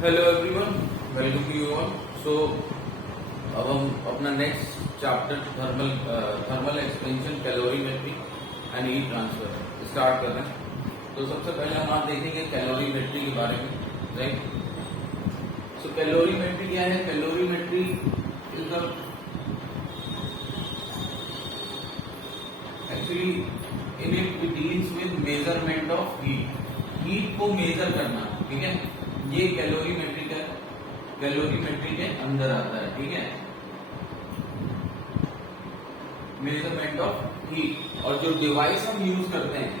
Hello everyone, welcome to you all. So अब हम अपना next chapter thermal expansion, calorimetry and heat transfer start कर रहे हैं। तो सबसे पहले हम आज देखेंगे कैलोरीमेट्री के बारे में, राइट। सो कैलोरीमेट्री क्या है? Calorimetry is the actually in it deals with measurement of heat को मेजर करना, ठीक है। ये कैलोरीमेट्री के अंदर आता है, ठीक है। मेजरमेंट ऑफ हीट, और जो डिवाइस हम यूज करते हैं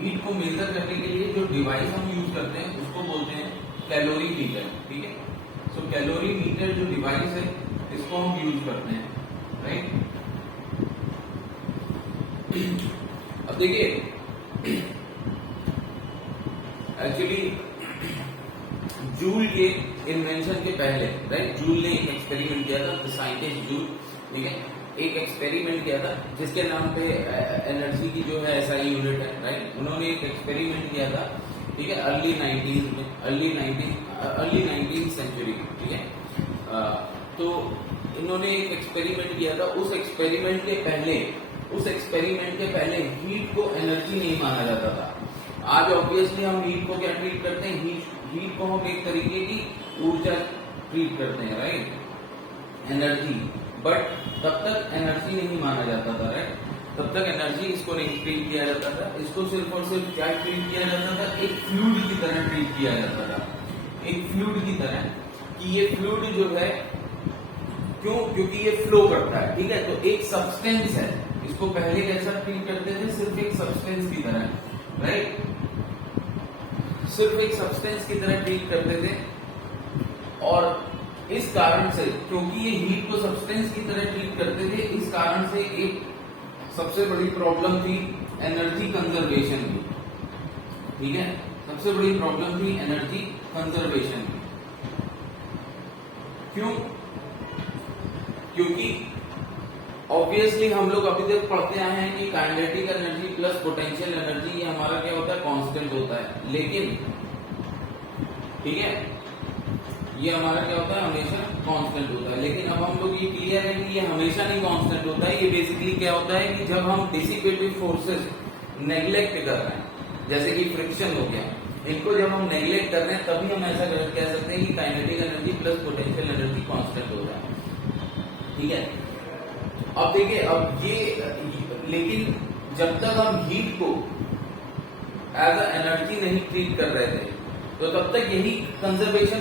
हीट को मेजर करने के लिए, जो डिवाइस हम यूज करते हैं उसको बोलते हैं कैलोरीमीटर, ठीक है। सो कैलोरीमीटर जो डिवाइस है इसको हम यूज करते हैं, राइट। अब देखिए, एक्चुअली जूल के इन्वेंशन के पहले, राइट, जूल ने एक एक्सपेरिमेंट किया था, साइंटिस्ट जूल, ठीक है। एक एक्सपेरिमेंट किया था जिसके नाम पे एनर्जी की जो है एसआई यूनिट है, राइट। उन्होंने एक एक्सपेरिमेंट किया था, ठीक है, अर्ली 19th सेंचुरी, ठीक है। तो इन्होंने एक एक्सपेरिमेंट किया था। उस एक्सपेरिमेंट के पहले हीट को एनर्जी नहीं माना जाता था। आज ऑब्वियसली हम हीट को क्या ट्रीट करते हैं? हीट को हम एक तरीके की ऊर्जा ट्रीट करते हैं, राइट, एनर्जी। बट तब तक एनर्जी नहीं माना जाता था, राइट। तब तक एनर्जी इसको नहीं ट्रीट किया जाता था। इसको सिर्फ और सिर्फ क्या ट्रीट किया जाता था? एक फ्लूइड की तरह ट्रीट किया जाता था, एक फ्लूइड की तरह, कि ये फ्लूइड जो है, क्योंकि ये फ्लो करता है, ठीक है। तो एक सब्सटेंस है, इसको पहले कैसा ट्रीट करते थे? सिर्फ एक सब्सटेंस की तरह, राइट, सिर्फ एक सब्सटेंस की तरह ट्रीट करते थे। और इस कारण से, क्योंकि ये हीट को सब्सटेंस की तरह ट्रीट करते थे, इस कारण से एक सबसे बड़ी प्रॉब्लम थी एनर्जी कंजर्वेशन की, ठीक है। सबसे बड़ी प्रॉब्लम थी एनर्जी कंजर्वेशन की। क्यों? क्योंकि ऑब्वियसली हम लोग अभी तक पढ़ते आए हैं कि kinetic energy plus potential energy, ये हमारा क्या होता है? कांस्टेंट होता है। लेकिन, ठीक है, ये हमारा क्या होता है? हमेशा कांस्टेंट होता है। लेकिन अब हम लोग ये क्लियर है कि ये हमेशा नहीं कांस्टेंट होता है। ये बेसिकली क्या होता है कि जब हम डिसिपेटिव फोर्सेस नेग्लेक्ट कर रहे हैं, जैसे कि फ्रिक्शन हो गया, इनको जब हम नेग्लेक्ट कर रहे हैं, तभी हम ऐसा कह सकते हैं कि kinetic energy plus potential energy constant हो रहा है, ठीक है। अब देखिए, अब ये, लेकिन जब तक हम हीट को एज अ एनर्जी नहीं ट्रीट कर रहे थे, तो तब तक यही कंजर्वेशन,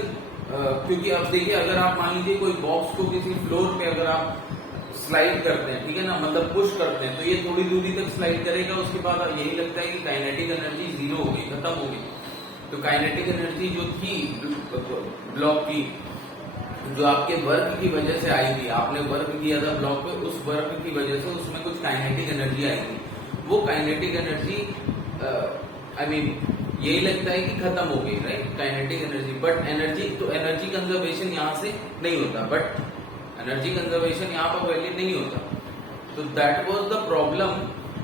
क्योंकि अब देखिए, अगर आप मान लीजिए कोई बॉक्स को किसी फ्लोर पे अगर आप स्लाइड करते हैं, ठीक है ना, मतलब पुश करते हैं, तो ये थोड़ी दूरी तक स्लाइड करेगा। उसके बाद यही लगता है कि काइनेटिक एनर्जी जीरो हो गई, खत्म हो गई। तो काइनेटिक एनर्जी जो थी ब्लॉक की, जो आपके वर्क की वजह से आई थी, आपने वर्क किया था ब्लॉक पे, उस वर्क की वजह से उसमें कुछ काइनेटिक एनर्जी आई थी। वो काइनेटिक एनर्जी, आई मीन, यही लगता है कि खत्म हो गई, right, kinetic energy. But energy, तो एनर्जी कंजर्वेशन यहां से नहीं होता, बट एनर्जी कंजर्वेशन यहाँ पर वैलिड नहीं होता। तो दैट वाज द प्रॉब्लम,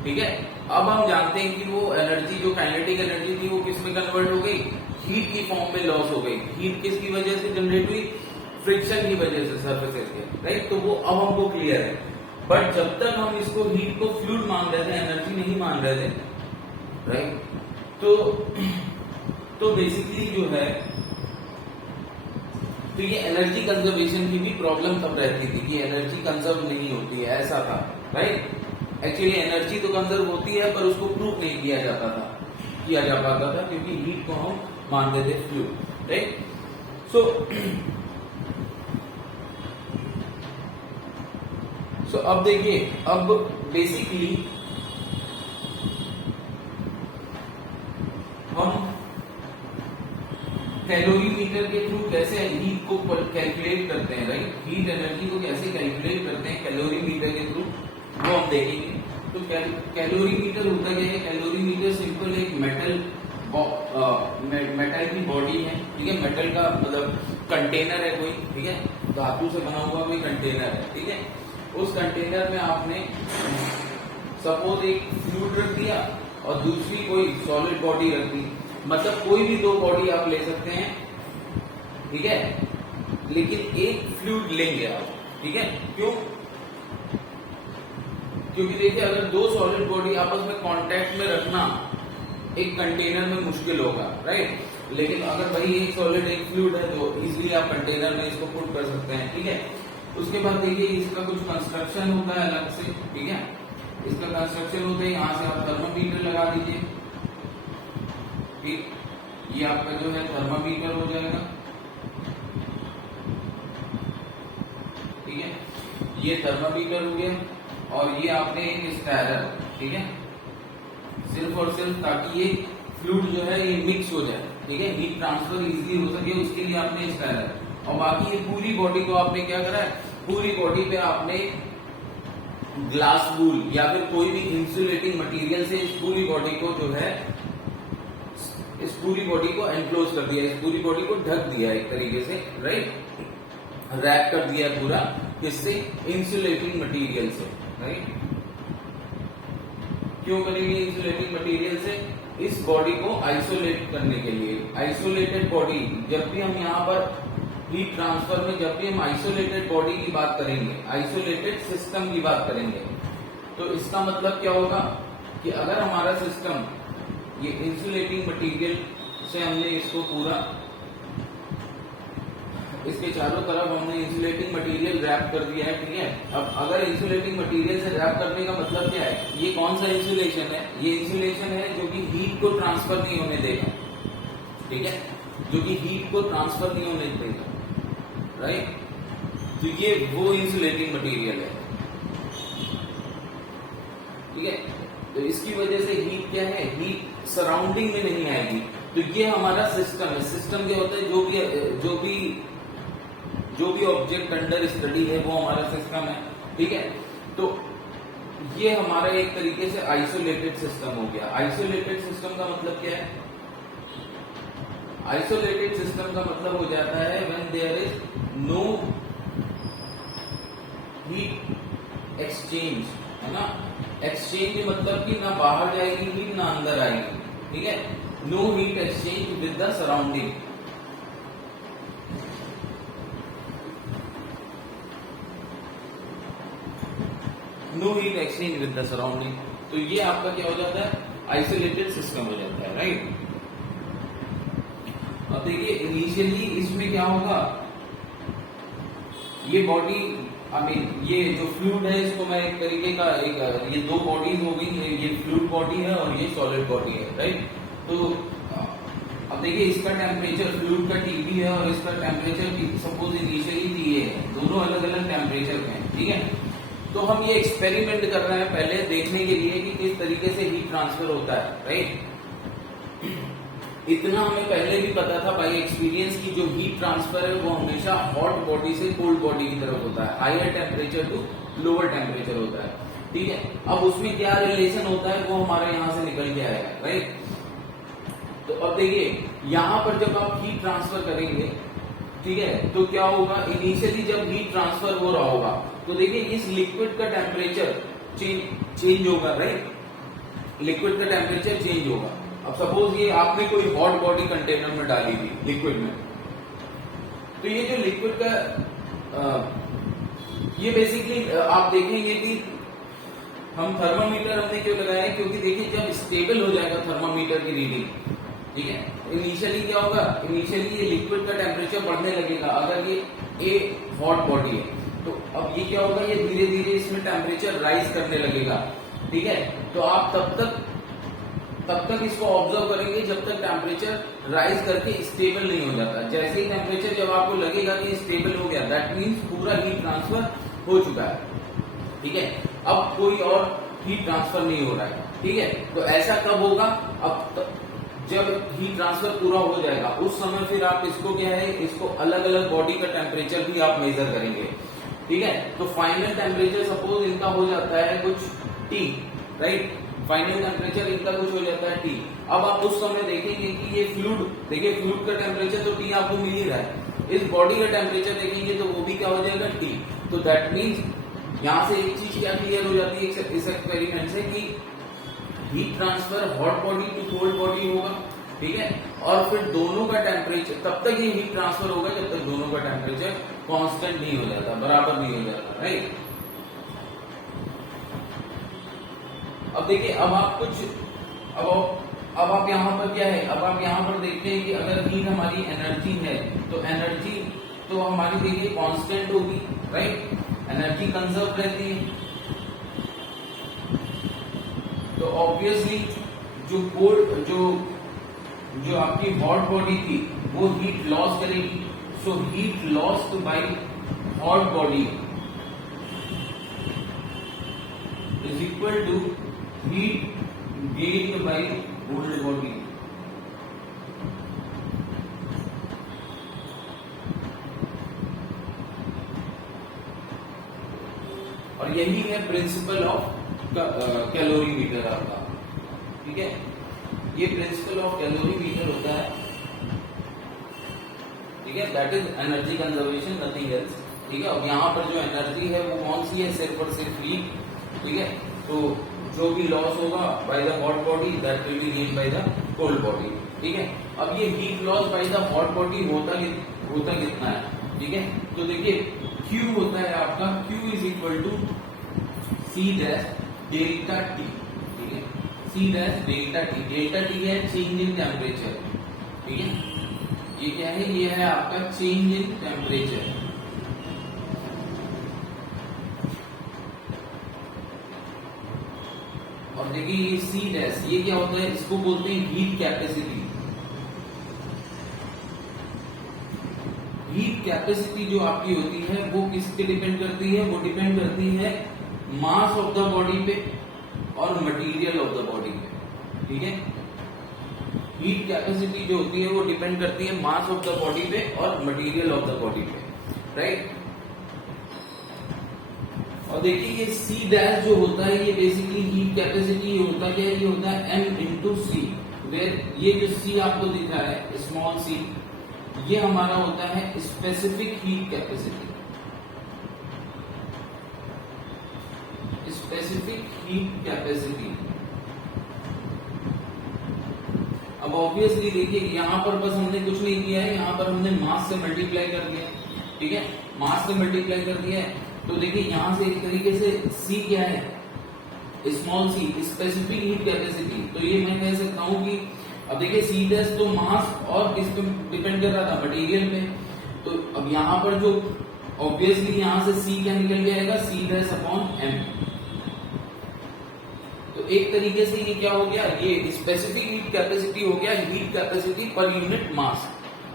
ठीक है। अब हम जानते हैं कि वो एनर्जी, जो काइनेटिक एनर्जी थी, वो किस में कन्वर्ट हो गई? हीट की फॉर्म में लॉस हो गई। हीट किसकी वजह से जनरेट हुई? फ्रिक्शन की वजह से सरफेसेस के, राइट। तो वो अब हमको क्लियर है। बट जब तक हम इसको हीट को फ्लूइड मान रहे थे, एनर्जी नहीं मान रहे थे, राइट, तो बेसिकली जो है, तो ये एनर्जी कंजर्वेशन की भी प्रॉब्लम तब रहती थी कि एनर्जी कंजर्व नहीं होती है, ऐसा था, राइट। एक्चुअली एनर्जी तो कंजर्व होती है, पर उसको प्रूव नहीं किया जा पाता था, क्योंकि हीट को हम मानते थे फ्लूइड, राइट। सो अब देखिए, अब बेसिकली हम कैलोरीमीटर के थ्रू कैसे हीट को कैलकुलेट करते हैं, राइट, हीट एनर्जी को कैसे कैलकुलेट करते हैं कैलोरीमीटर के थ्रू, वो हम देखेंगे। तो कैलोरीमीटर होता क्या है? कैलोरीमीटर सिंपल एक मेटल की बॉडी है, ठीक है। मेटल का मतलब कंटेनर है कोई, ठीक है, धातु से बना हुआ कोई कंटेनर है, ठीक है। उस कंटेनर में आपने सपोज एक फ्लूइड रख दिया और दूसरी कोई सॉलिड बॉडी रख दी, मतलब कोई भी दो बॉडी आप ले सकते हैं, ठीक है, लेकिन एक फ्लूइड लेंगे आप, ठीक है। क्यों? क्योंकि देखिए अगर दो सॉलिड बॉडी आपस में कांटेक्ट में रखना एक कंटेनर में मुश्किल होगा, राइट। लेकिन अगर भाई एक सॉलिड एक फ्लूइड है तो इजीली आप कंटेनर में इसको पुट कर सकते हैं, ठीक है। उसके बाद देखिए इसका कुछ कंस्ट्रक्शन होता है अलग से, ठीक है। इसका कंस्ट्रक्शन होता है, यहाँ से आप थर्मामीटर लगा दीजिए, ठीक। ये आपका जो है थर्मामीटर हो जाएगा, ठीक है। ये थर्मामीटर हो गया और ये आपने एक स्टायरर, ठीक है, सिर्फ और सिर्फ ताकि ये फ्लूइड जो है ये मिक्स हो जाए, ठीक है, हीट ट्रांसफर इजीली हो सके उसके लिए आपने स्टायरर। और बाकी ये पूरी बॉडी को आपने क्या करा है, पूरी बॉडी पे आपने ग्लास वूल या फिर कोई भी इंसुलेटिंग मटेरियल से इस पूरी बॉडी को जो है, इस पूरी बॉडी को एनक्लोज कर दिया, इस पूरी बॉडी को ढक दिया एक तरीके से, राइट, रैप कर दिया पूरा, किससे? इंसुलेटिंग मटेरियल से, राइट। क्यों करेंगे इंसुलेटिंग मटेरियल से? इस बॉडी को आइसोलेट करने के लिए। आइसोलेटेड बॉडी, जब भी हम यहाँ पर हीट ट्रांसफर में जब भी हम आइसोलेटेड बॉडी की बात करेंगे, आइसोलेटेड सिस्टम की बात करेंगे, तो इसका मतलब क्या होगा कि अगर हमारा सिस्टम ये इंसुलेटिंग मटेरियल से हमने इसको पूरा, इसके चारों तरफ हमने इंसुलेटिंग मटेरियल रैप कर दिया है, ठीक है। अब अगर इंसुलेटिंग मटेरियल से रैप करने का मतलब क्या है, ये कौन सा इंसुलेशन है? ये इंसुलेशन है जो कि हीट को ट्रांसफर नहीं होने देगा, ठीक है, जो कि हीट को ट्रांसफर नहीं होने देगा, राइट। तो ये वो इंसुलेटिंग मटेरियल है, ठीक है। तो इसकी वजह से हीट क्या है, हीट सराउंडिंग में नहीं आएगी। तो ये हमारा सिस्टम है। सिस्टम क्या होता है, जो भी ऑब्जेक्ट अंडर स्टडी है वो हमारा सिस्टम है, ठीक है। तो ये हमारा एक तरीके से आइसोलेटेड सिस्टम हो गया। आइसोलेटेड सिस्टम का मतलब क्या है? आइसोलेटेड सिस्टम का मतलब हो जाता है when there is no heat exchange, है ना। एक्सचेंज मतलब कि ना बाहर जाएगी हीट ना अंदर आएगी, ठीक है। No heat exchange with the surrounding. No heat exchange with the surrounding. तो ये आपका क्या हो जाता है, आइसोलेटेड सिस्टम हो जाता है, राइट। अब देखिए इनिशियली इसमें क्या होगा, ये बॉडी ये जो फ्लूइड है इसको मैं एक तरीके का ये दो बॉडीज हो गई, ये फ्लूइड बॉडी है और ये सॉलिड बॉडी है, राइट। तो अब देखिए इसका टेम्परेचर फ्लूइड का टीबी है और इसका टेम्परेचर सपोज इनिशियली टीए है, दोनों अलग अलग टेम्परेचर पे हैं, ठीक है। तो हम ये एक्सपेरिमेंट कर रहे हैं पहले देखने के लिए कि किस तरीके से हीट ट्रांसफर होता है, राइट। इतना हमें पहले भी पता था बाय एक्सपीरियंस की जो हीट ट्रांसफर है वो हमेशा हॉट बॉडी से कोल्ड बॉडी की तरफ होता है, higher temperature to lower temperature होता है, ठीक है। अब उसमें क्या रिलेशन होता है वो हमारे यहां से निकल के आएगा, राइट। तो अब देखिए यहां पर जब आप हीट ट्रांसफर करेंगे, ठीक है, तो क्या होगा, इनिशियली जब हीट ट्रांसफर हो रहा होगा तो देखिए इस लिक्विड का टेम्परेचर चेंज होगा, राइट। लिक्विड का टेम्परेचर चेंज होगा। अब सपोज ये आपने कोई हॉट बॉडी कंटेनर में डाली थी लिक्विड में, तो ये जो लिक्विड का ये बेसिकली आप देखेंगे कि हम थर्मामीटर हमने क्यों लगाया है, क्योंकि देखिए जब स्टेबल हो जाएगा थर्मामीटर की रीडिंग, ठीक है, इनिशियली क्या होगा, इनिशियली ये लिक्विड का टेम्परेचर बढ़ने लगेगा। अगर ये ए हॉट बॉडी है तो अब ये क्या होगा, ये धीरे धीरे इसमें टेम्परेचर राइज करने लगेगा, ठीक है। तो आप तब तक इसको ऑब्जर्व करेंगे जब तक टेम्परेचर राइज करके स्टेबल नहीं हो जाता। जैसे ही टेम्परेचर जब आपको लगेगा कि स्टेबल हो गया, दैट मीन्स पूरा हीट ट्रांसफर हो चुका है, ठीक है। अब कोई और हीट ट्रांसफर नहीं हो रहा है, ठीक है। तो ऐसा कब होगा, अब जब हीट ट्रांसफर पूरा हो जाएगा उस समय फिर आप इसको क्या है, इसको अलग अलग बॉडी का टेम्परेचर भी आप मेजर करेंगे, ठीक है। तो फाइनल टेम्परेचर सपोज इनका हो जाता है कुछ T, राइट। फाइनल टेम्परेचर इनका कुछ हो जाता है T। अब आप उस समय देखेंगे कि ये फ्लूइड, देखिए फ्लूइड का टेम्परेचर तो T आपको मिल ही रहा है, इस बॉडी का टेम्परेचर देखेंगे तो वो भी क्या हो जाएगा T। तो दैट मीन्स यहां से एक चीज क्या क्लियर हो जाती है इस एक्सपेरिमेंट से कि heat transfer hot body to cold body होगा, ठीक है, और फिर दोनों का टेम्परेचर, तब तक ये हीट ट्रांसफर होगा जब तक दोनों का टेम्परेचर कांस्टेंट नहीं हो जाता, बराबर नहीं हो जाता, राइट। अब देखिए, अब आप यहाँ पर क्या है, अब आप यहाँ पर देखते हैं कि अगर हीट हमारी एनर्जी है तो एनर्जी तो हमारी देखिए कांस्टेंट होगी, राइट, एनर्जी कंजर्व रहती है। तो ऑब्वियसली जो आपकी हॉट बॉडी थी वो हीट लॉस करेगी, so heat lost by hot body is equal to heat gained by cold body. और यही है प्रिंसिपल ऑफ कैलोरीमीटर आपका, ठीक है, ये प्रिंसिपल ऑफ कैलोरीमीटर होता है, ठीक है, that is energy conservation, nothing else, ठीक है। अब यहाँ पर जो एनर्जी है वो कौन सी है, सिर्फ और सिर्फ हीट, ठीक है। तो जो भी लॉस होगा by the hot body that will be gain by the cold body, ठीक है। अब ये heat loss by the hot body होता कितना है, ठीक है। तो देखिए Q होता है आपका, Q is equal to C dash delta T, ठीक है, C dash delta T, delta T है चेंज इन टेम्परेचर, ठीक है, ये क्या है, ये है आपका चेंज इन टेम्परेचर। और देखिए ये C डैश, ये क्या होता है, इसको बोलते हैं हीट कैपेसिटी। हीट कैपेसिटी जो आपकी होती है वो किस पे डिपेंड करती है, वो डिपेंड करती है मास ऑफ द बॉडी पे और मटेरियल ऑफ द बॉडी पे, ठीक है। हीट कैपेसिटी जो होती है वो डिपेंड करती है मास ऑफ द बॉडी पे और मटेरियल ऑफ द बॉडी पे, राइट। और देखिए ये C डैश जो होता है ये बेसिकली हीट कैपेसिटी होता क्या है, ये होता है M इंटू C, वेयर ये जो C आपको दिख रहा है स्मॉल c, ये हमारा होता है specific heat capacity, specific heat capacity. अब ऑब्वियसली देखिए यहाँ पर बस हमने कुछ नहीं किया है, यहाँ पर हमने मास से मल्टीप्लाई कर दिया, ठीक है, मास से मल्टीप्लाई कर दिया है। तो देखिए यहाँ से एक तरीके से C क्या है, small c, specific heat capacity. तो ये मैं कह सकता हूँ कि अब देखिए C डैश तो मास और किस पे डिपेंड कर रहा था, मटेरियल पे। तो अब यहाँ पर जो ऑब्वियसली यहाँ से C क्या निकल के आएगा, C डैश अपॉन M। तो एक तरीके से ये क्या हो गया, ये स्पेसिफिक हीट कैपेसिटी हो गया, heat capacity per unit mass,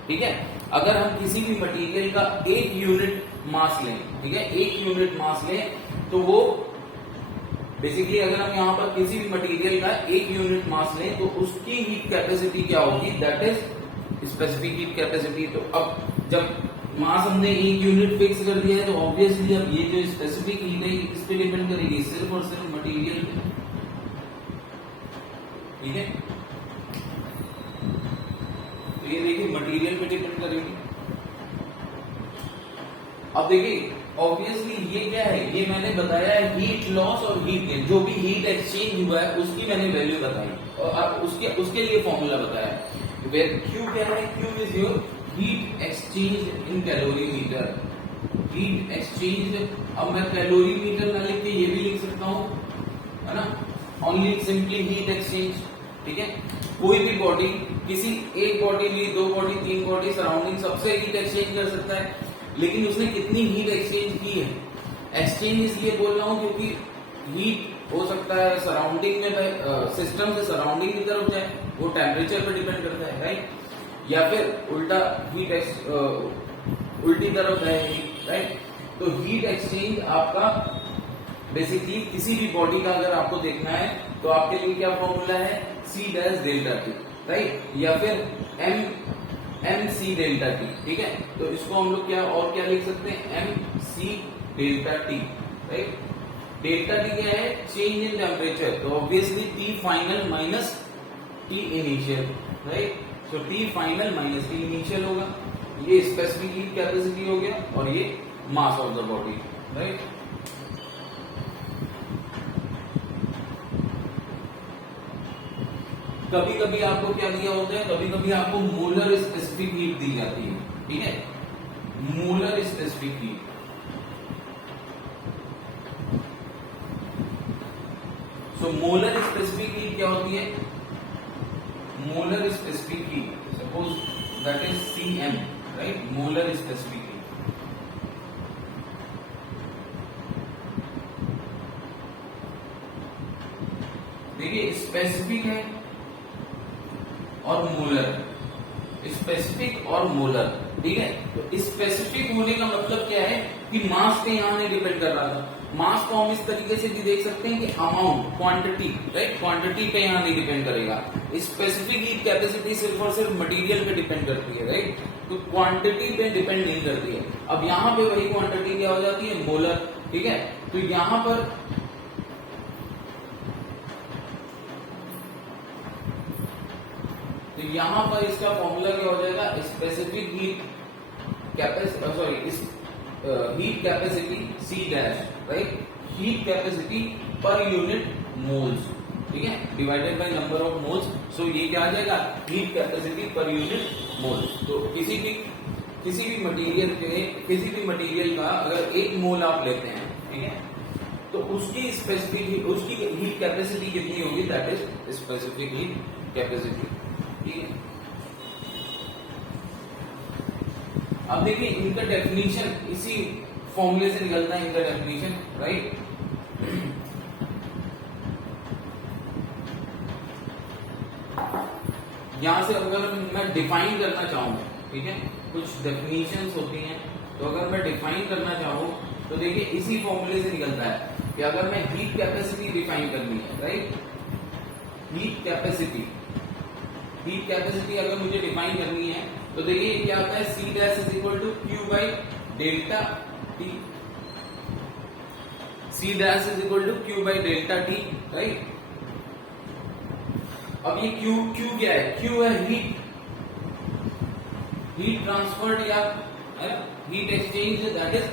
ठीक है। अगर हम किसी भी मटेरियल का एक यूनिट मास लें, ठीक है, एक यूनिट मास लें, तो वो बेसिकली अगर हम यहाँ पर किसी भी मटेरियल का एक यूनिट मास लें तो उसकी हीट कैपेसिटी क्या होगी, that is specific heat capacity. तो अब जब मास हमने एक यूनिट फिक्स कर दिया है तो ऑब्वियसली अब ये जो स्पेसिफिक हीट है किस पे डिपेंड करेगी, सिर्फ और सिर्फ मटेरियल पे, ठीक है। तो ये देखिए मटेरियल पे डिपेंड करेगी। अब देखिए ऑब्वियसली ये क्या है, ये मैंने बताया है हीट लॉस और हीट गेन, जो भी हीट एक्सचेंज हुआ है उसकी मैंने वैल्यू बताई और उसके लिए फॉर्मूला बताया। वेयर Q क्या है, Q is your heat exchange in calorimeter, heat exchange. अब मैं कैलोरीमीटर ना लिख के ये भी लिख सकता हूँ, है ना, ओनली सिंपली हीट एक्सचेंज, ठीक है। कोई भी बॉडी, किसी एक बॉडी ली, दो बॉडी, तीन बॉडी, सराउंडिंग सबसे हीट एक्सचेंज कर सकता है, लेकिन उसने कितनी हीट एक्सचेंज की है। एक्सचेंज इसलिए बोल रहा हूं क्योंकि हीट हो सकता है सराउंडिंग में, सिस्टम से सराउंडिंग की तरफ जाए, वो टेम्परेचर पे डिपेंड करता है, राइट, या फिर उल्टा हीट उल्टी तरफ जाएगी, राइट। तो हीट एक्सचेंज आपका बेसिकली किसी भी बॉडी का अगर आपको देखना है तो आपके लिए क्या फॉर्मूला है, C dash delta T, right, या फिर M C डेल्टा T, ठीक है। तो इसको हम लोग क्या लिख सकते हैं, M C delta T, right. Delta T क्या है, चेंज इन टेम्परेचर, तो obviously T final minus T initial, right. तो T final minus T initial होगा, ये स्पेसिफिक हीट कैपेसिटी हो गया और ये mass of the body, right. कभी कभी आपको क्या दिया होता है, कभी कभी आपको मोलर स्पेसिफिक हीट दी जाती है, ठीक है, molar specific heat. So molar specific heat क्या होती है, molar specific heat suppose that is Cm, right, molar specific heat. देखिए स्पेसिफिक है और मोलर, स्पेसिफिक और मोलर, ठीक है। तो स्पेसिफिक होने का मतलब क्या है कि मास पे यहां नहीं डिपेंड कर रहा था। मास को हम इस तरीके से भी देख सकते हैं कि अमाउंट, क्वांटिटी, राइट, क्वांटिटी पे यहां नहीं डिपेंड करेगा। स्पेसिफिक हीट कैपेसिटी सिर्फ और सिर्फ मटेरियल पे डिपेंड करती है, राइट, तो क्वांटिटी पे डिपेंड नहीं करती है। अब यहां पे वही क्वांटिटी क्या हो जाती है, मोलर, ठीक है। तो यहां पर इसका फॉर्मूला क्या हो जाएगा, specific heat heat capacity C dash, right, heat capacity per unit moles, ठीक है, divided by number of moles. So ये क्या आ जाएगा, heat capacity per unit moles. तो किसी भी मटेरियल का अगर 1 मोल आप लेते हैं, ठीक है, तो उसकी हीट कैपेसिटी कितनी होगी, that is specific heat capacity, ठीक है। अब देखिए इनका डेफिनेशन इसी फॉर्मूले से निकलता है, इनका डेफिनेशन, राइट। यहां से अगर मैं डिफाइन करना चाहूं, ठीक है, कुछ डेफिनेशंस होती हैं, तो अगर मैं डिफाइन करना चाहूं तो देखिए इसी फॉर्मूले से निकलता है कि अगर मैं हीट कैपेसिटी डिफाइन करनी है, राइट, हीट कैपेसिटी अगर मुझे डिफाइन करनी है तो देखिए क्या आता है, C dash is equal to Q by delta T, C dash is equal to Q by delta T, right. अब ये Q क्या है, Q है हीट ट्रांसफर्ड या heat exchange, that is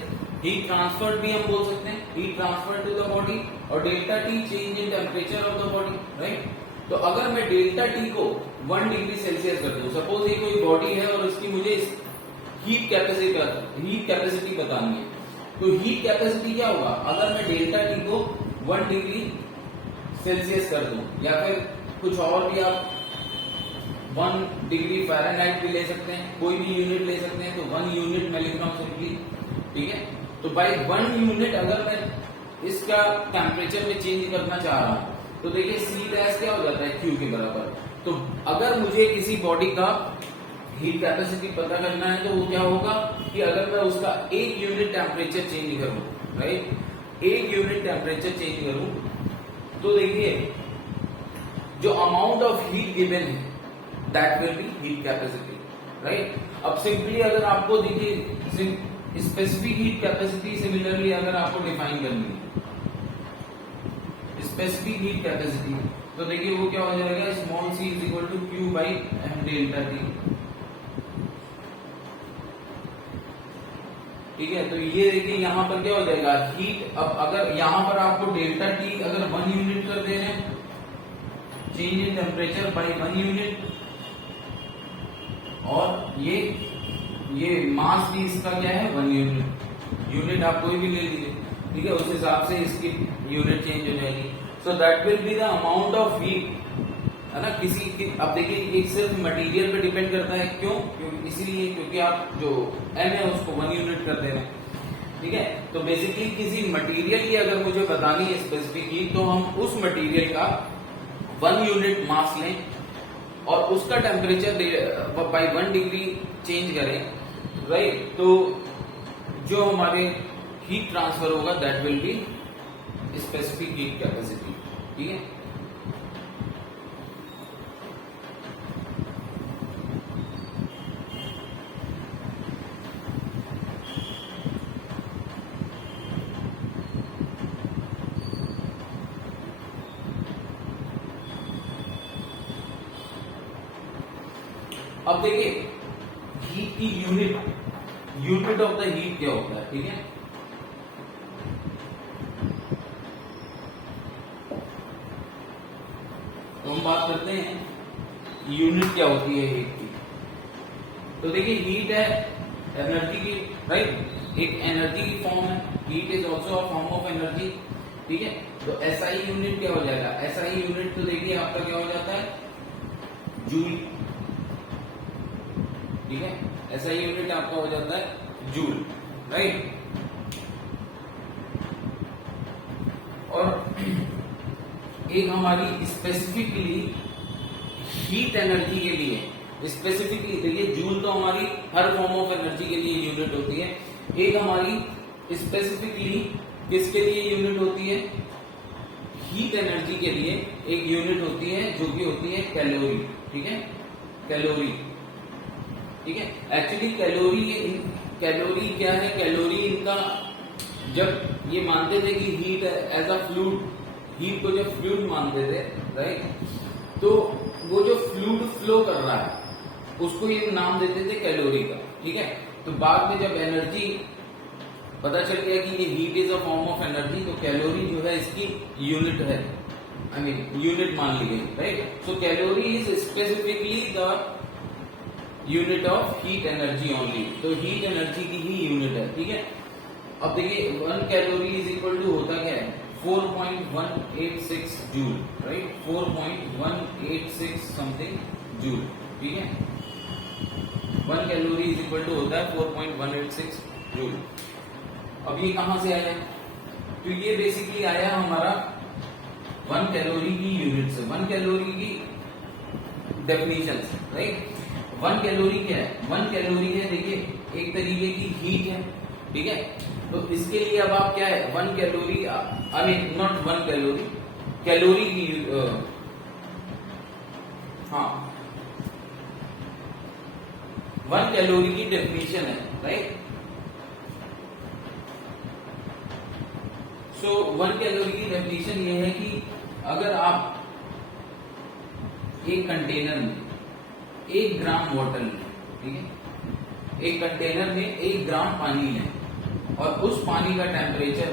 heat transferred भी हम बोल सकते हैं, heat transferred to the body, और delta T change in temperature of the body, right. तो अगर मैं डेल्टा T को 1 डिग्री सेल्सियस कर दूं, सपोज ये कोई बॉडी है और इसकी मुझे हीट कैपेसिटी बतानी है, तो हीट कैपेसिटी क्या होगा, अगर मैं डेल्टा T को 1 डिग्री सेल्सियस कर दूं, या फिर कुछ और भी आप 1 डिग्री फ़ारेनहाइट भी ले सकते हैं, कोई भी यूनिट ले सकते हैं, तो 1 यूनिट मैं लिख रहा हूं सिंपली, ठीक है। तो बाई 1 यूनिट अगर मैं इसका टेम्परेचर में चेंज करना चाह रहा हूं, तो देखिए C डैश क्या हो जाता है, Q के बराबर। तो अगर मुझे किसी बॉडी का हीट कैपेसिटी पता करना है तो वो क्या होगा कि अगर मैं उसका 1 यूनिट टेम्परेचर चेंज करूं, राइट, 1 यूनिट टेम्परेचर चेंज करूं, तो देखिए जो अमाउंट ऑफ हीट गिवन है that will be heat capacity, right. अब सिंपली अगर आपको देखिए स्पेसिफिक हीट कैपेसिटी सिमिलरली अगर आपको डिफाइन करनी है, स्पेसिफिक हीट कैपेसिटी, तो देखिए वो क्या हो जाएगा, small c is equal to Q by m delta T, ठीक है। तो ये देखिए यहां पर क्या हो जाएगा, हीट, अब अगर यहां पर आपको डेल्टा T अगर 1 यूनिट कर दे रहे हैं, change in temperature by 1 unit, और ये मास भी इसका क्या है, 1 यूनिट आप कोई भी ले लीजिए, ठीक है, उस हिसाब से इसकी यूनिट चेंज हो जाएगी। So that will be the amount of heat, है ना, अब देखिए एक सिर्फ मटेरियल पे डिपेंड करता है, क्यों, इसीलिए क्योंकि आप जो m है उसको 1 यूनिट कर दे रहे हैं, ठीक है। तो बेसिकली किसी मटेरियल की अगर मुझे बतानी है स्पेसिफिक हीट, तो हम उस मटेरियल का 1 यूनिट मास लें और उसका टेम्परेचर बाई 1 डिग्री चेंज करें, राइट। तो जो हमारे हीट ट्रांसफर होगा that will be specific heat capacity, ठीक है। अब देखिए हीट की यूनिट ऑफ द हीट क्या होता है, ठीक है। तो हम बात करते हैं यूनिट क्या होती है हीट की। तो देखिए हीट है एनर्जी की, राइट, एक एनर्जी की फॉर्म है, heat is also a form of energy, ठीक है। तो एसआई यूनिट क्या हो जाएगा, एसआई यूनिट तो देखिए आपका क्या हो जाता है, जूल, ठीक है, एसआई यूनिट आपका हो जाता है जूल, राइट। और एक हमारी स्पेसिफिकली हीट एनर्जी के लिए, स्पेसिफिकली देखिए जूल तो हमारी हर फॉर्म ऑफ एनर्जी के लिए यूनिट होती है, एक हमारी स्पेसिफिकली किसके लिए यूनिट होती है, हीट एनर्जी के लिए एक यूनिट होती है जो कि होती है कैलोरी, ठीक है, कैलोरी, ठीक है। एक्चुअली कैलोरी क्या है, कैलोरी इनका जब ये मानते थे कि heat as a fluid, heat को जब फ्लूइड मानते थे, राइट, तो वो जो फ्लूइड फ्लो कर रहा है उसको ये नाम देते थे कैलोरी का, ठीक है। तो बाद में जब एनर्जी पता चल गया कि ये heat is a form of energy, तो कैलोरी जो है इसकी यूनिट है, आई मीन यूनिट मान ली गई, right. So calorie is specifically the unit of heat energy only, तो हीट एनर्जी की ही यूनिट है, ठीक है। अब देखिए 1 कैलोरी इज इक्वल टू होता क्या है, 4.186 जूल, राइट, 4.186 समथिंग जूल, ठीक है। 1 कैलोरी इज इक्वल टू होता है 4.186 जूल। अब ये कहां से आया, तो ये बेसिकली आया हमारा 1 कैलोरी की यूनिट से, 1 कैलोरी की डेफिनेशन से, राइट। 1 कैलोरी क्या है, 1 कैलोरी है देखिए एक तरीके की हीट है, ठीक है। तो इसके लिए अब आप क्या है, 1 calorie, I mean not 1 calorie, calorie की हाँ 1 कैलोरी की डेफिनेशन है, राइट। सो 1 कैलोरी की डेफिनेशन ये है कि अगर आप एक कंटेनर में 1 ग्राम वाटर लें, ठीक है, एक कंटेनर में 1 ग्राम पानी लें और उस पानी का टेम्परेचर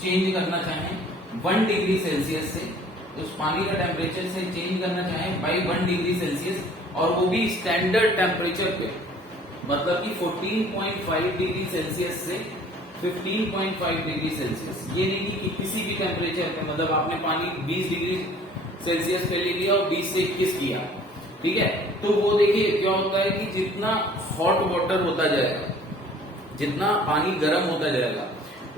चेंज करना चाहें 1 डिग्री सेल्सियस से, उस पानी का टेम्परेचर से चेंज करना चाहें बाई 1 डिग्री सेल्सियस, और वो भी स्टैंडर्ड टेम्परेचर पे, मतलब कि 14.5 डिग्री सेल्सियस से 15.5 डिग्री सेल्सियस, ये नहीं कि किसी भी टेम्परेचर पे, मतलब आपने पानी 20 डिग्री सेल्सियस पे ले लिया और 20 से 21 किया, ठीक है। तो वो देखिए क्या होता है कि जितना हॉट वाटर होता जाएगा, जितना पानी गर्म होता जाएगा,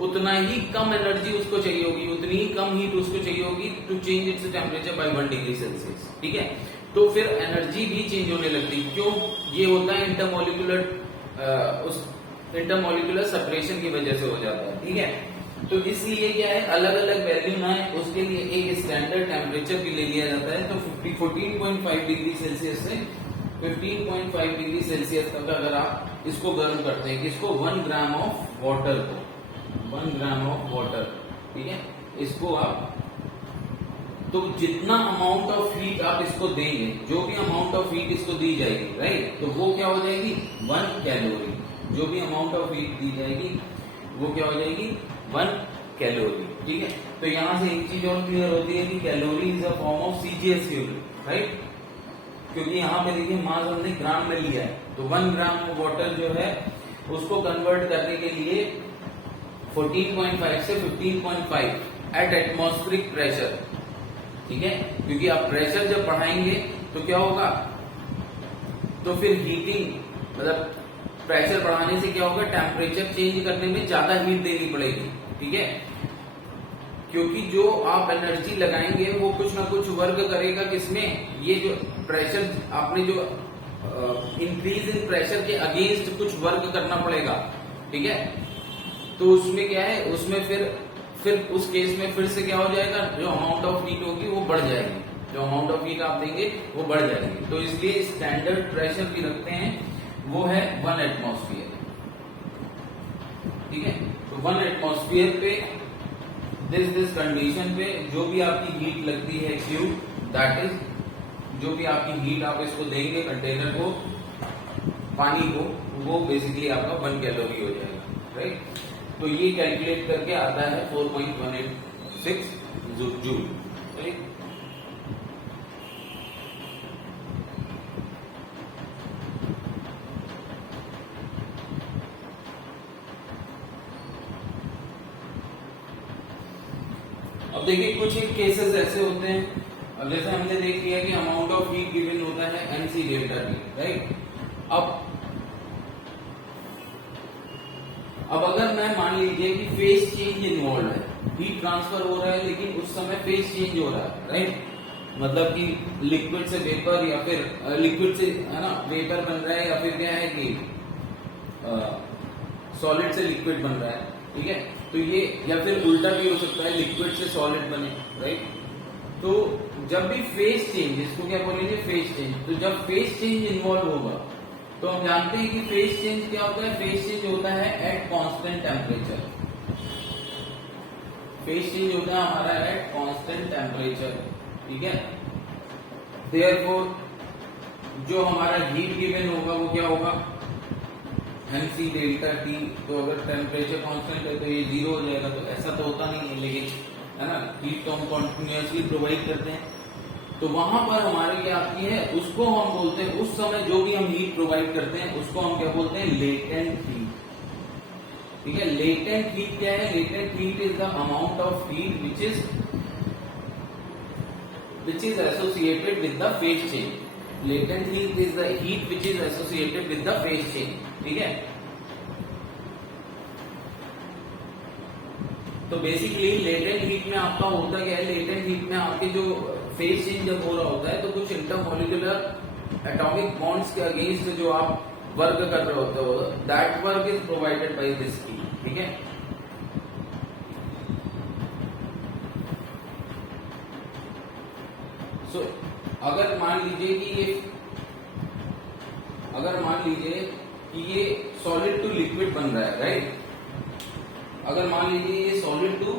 उतना ही कम एनर्जी उसको चाहिए होगी, उतनी ही कम हीट उसको चाहिए होगी to change its temperature by 1 degree Celsius, ठीक है। तो फिर एनर्जी भी चेंज होने लगती है, क्यों, ये होता है इंटरमोलिकुलर सेपरेशन की वजह से हो जाता है, ठीक है। तो इसलिए क्या है, अलग अलग वैल्यू ना है, उसके लिए एक स्टैंडर्ड टेम्परेचर भी ले लिया जाता है। तो 14.5 डिग्री सेल्सियस से 15.5 डिग्री सेल्सियस तक अगर आप इसको गर्म करते हैं, किसको, 1 ग्राम ऑफ वाटर को, 1 ग्राम ऑफ वाटर, ठीक है, इसको आप, तो जितना अमाउंट ऑफ हीट आप इसको देंगे, जो भी अमाउंट ऑफ हीट इसको दी जाएगी, राइट, तो वो क्या हो जाएगी, 1 कैलोरी, जो भी अमाउंट ऑफ हीट दी जाएगी वो क्या हो जाएगी, 1 कैलोरी, ठीक है। तो यहां से एक चीज और क्लियर होती है कि calorie is a form of CGS unit, right, क्योंकि यहाँ पे देखिए मास हमने ग्राम में लिया है, तो 1 ग्राम वाटर जो है उसको कन्वर्ट करने के लिए 14.5 से 15.5 एट एटमॉस्फेरिक प्रेशर, ठीक है, क्योंकि आप प्रेशर जब बढ़ाएंगे तो क्या होगा, तो फिर हीटिंग, मतलब प्रेशर बढ़ाने से क्या होगा, टेम्परेचर चेंज करने में ज्यादा हीट देनी पड़ेगी, ठीक है, क्योंकि जो आप एनर्जी लगाएंगे वो कुछ ना कुछ वर्क करेगा, किसमें, ये जो प्रेशर आपने जो इंक्रीज इन प्रेशर के अगेंस्ट कुछ वर्क करना पड़ेगा, ठीक है। तो उसमें क्या है, उसमें फिर उस केस में फिर से क्या हो जाएगा, जो अमाउंट ऑफ हीट होगी वो बढ़ जाएगी, जो अमाउंट ऑफ हीट आप देंगे वो बढ़ जाएगी। तो इसलिए स्टैंडर्ड प्रेशर भी रखते हैं, वो है 1 एटमॉस्फेयर, ठीक है। तो 1 एटमॉस्फेयर पे दिस कंडीशन पे जो भी आपकी हीट लगती है क्यू, दैट इज, जो भी आपकी हीट आप इसको देंगे कंटेनर को, पानी को, वो बेसिकली आपका 1 कैलोरी हो जाएगा, राइट। तो ये कैलकुलेट करके आता है 4.186 जूल, राइट। अब देखिए कुछ एक केसेस ऐसे होते हैं, अब जैसे हमने देख लिया कि अमाउंट ऑफ हीट गिवन होता है mc डेल्टा टी, राइट। अब अगर मैं मान लीजिए कि फेज चेंज इन्वॉल्व है, हीट ट्रांसफर हो रहा है लेकिन उस समय फेज चेंज हो रहा है, राइट। मतलब कि लिक्विड से वेपर या फिर लिक्विड से, है ना, वेपर बन रहा है, या फिर क्या है कि सॉलिड से लिक्विड बन रहा है, ठीक है। तो ये, या फिर उल्टा भी हो सकता है, लिक्विड से सॉलिड बने, राइट। तो जब भी फेज चेंज, इसको क्या बोलेंगे, फेज चेंज। तो जब फेज चेंज इन्वॉल्व होगा तो हम जानते हैं कि फेज चेंज क्या होता है, फेज चेंज होता है at constant temperature. Phase change होता है हमारा एट कांस्टेंट टेम्परेचर, ठीक है। देयरफॉर जो हमारा हीट गिवन होगा वो क्या होगा, mc डेल्टा टी। तो अगर टेम्परेचर कांस्टेंट है तो ये 0 हो जाएगा, तो ऐसा तो होता नहीं है, लेकिन है ना, हीट तो हम कॉन्टिन्यूसली प्रोवाइड करते हैं। तो वहां पर हमारे क्या आती है, उसको हम बोलते हैं, उस समय जो भी हम हीट प्रोवाइड करते हैं उसको हम क्या बोलते हैं, लेटेंट हीट, ठीक है। लेटेंट हीट क्या है, latent heat is the amount of heat which is associated with the phase change. Latent heat is the heat which is associated with the phase change, ठीक है। तो बेसिकली लेटेंट हीट में आपका होता क्या है, लेटेंट हीट में आपके जो फेज चेंज जब हो रहा होता है तो कुछ इंटरमोलिकुलर एटॉमिक बॉन्ड्स के अगेंस्ट जो आप वर्क कर रहे होते हो, that work is provided by this heat, ठीक है। सो अगर मान लीजिए कि ये सॉलिड टू लिक्विड बन रहा है, राइट। अगर मान लीजिए ये सॉलिड टू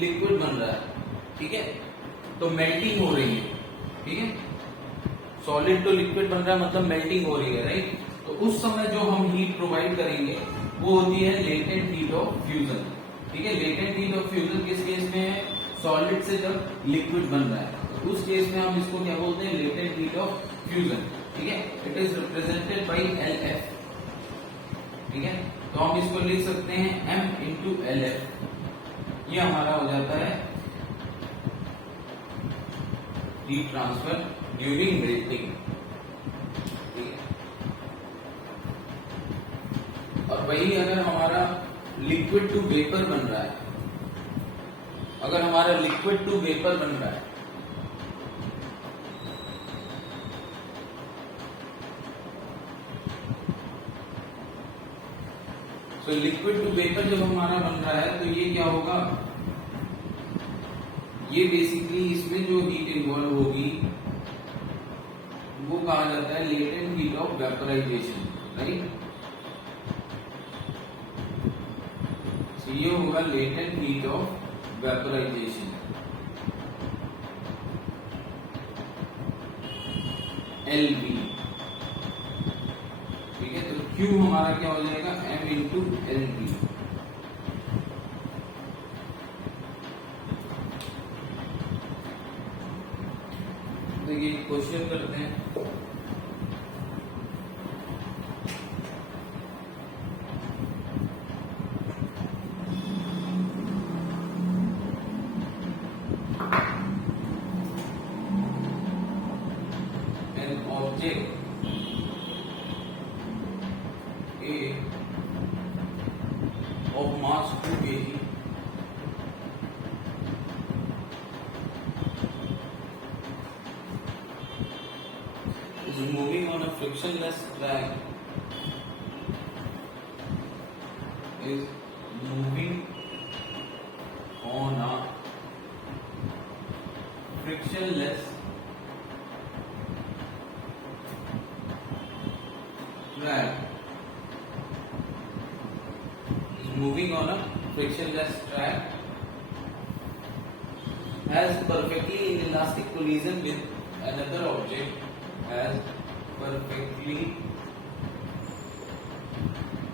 लिक्विड बन रहा है, ठीक है, तो मेल्टिंग हो रही है, ठीक है। सॉलिड टू लिक्विड बन रहा है मतलब मेल्टिंग हो रही है, राइट। तो उस समय जो हम हीट प्रोवाइड करेंगे वो होती है लेटेंट हीट ऑफ फ्यूजन, ठीक है। लेटेंट हीट ऑफ फ्यूजन किस केस में है, सॉलिड से जब लिक्विड बन रहा है, तो उस केस में हम इसको क्या बोलते हैं, लेटेंट हीट ऑफ फ्यूजन, ठीक है। It is represented by LF, ठीक है। तो हम इसको लिख सकते हैं M इंटू LF। ये हमारा हो जाता है हीट ट्रांसफर ड्यूरिंग मेल्टिंग, ठीक है। और वही अगर हमारा लिक्विड टू वेपर बन रहा है, अगर हमारा लिक्विड टू वेपर बन रहा है, तो लिक्विड टू वेपर जब हमारा बन रहा है तो ये क्या होगा, ये बेसिकली इसमें जो हीट इन्वॉल्व होगी वो कहा जाता है latent heat of vaporisation, right. तो ये होगा latent heat of vaporisation, LV, ठीक है। तो Q हमारा क्या हो जाएगा, M इंटू LV। तो ये क्वेश्चन करते हैं, an object A of mass 2 kg is moving on a frictionless track, is moving on a frictionless track, is moving on a frictionless track, has perfectly inelastic collision with another object, has perfectly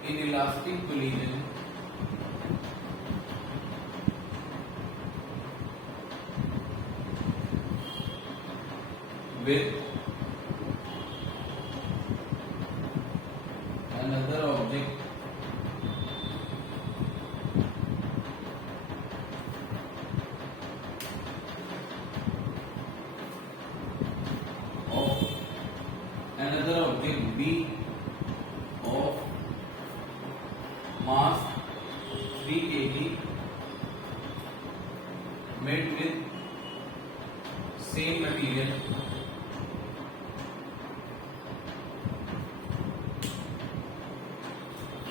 inelastic collision with another object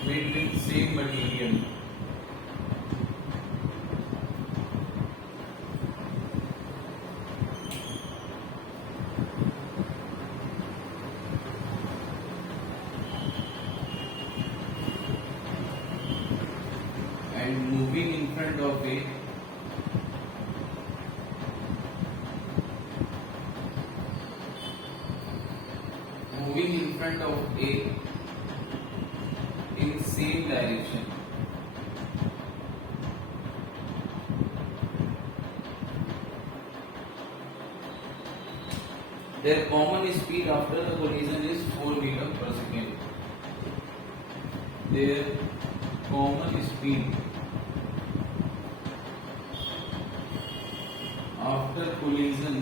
made with same material. And moving in front of it, moving in front of it in same direction. Their common speed after the collision is 4 meters per second. Their common speed after collision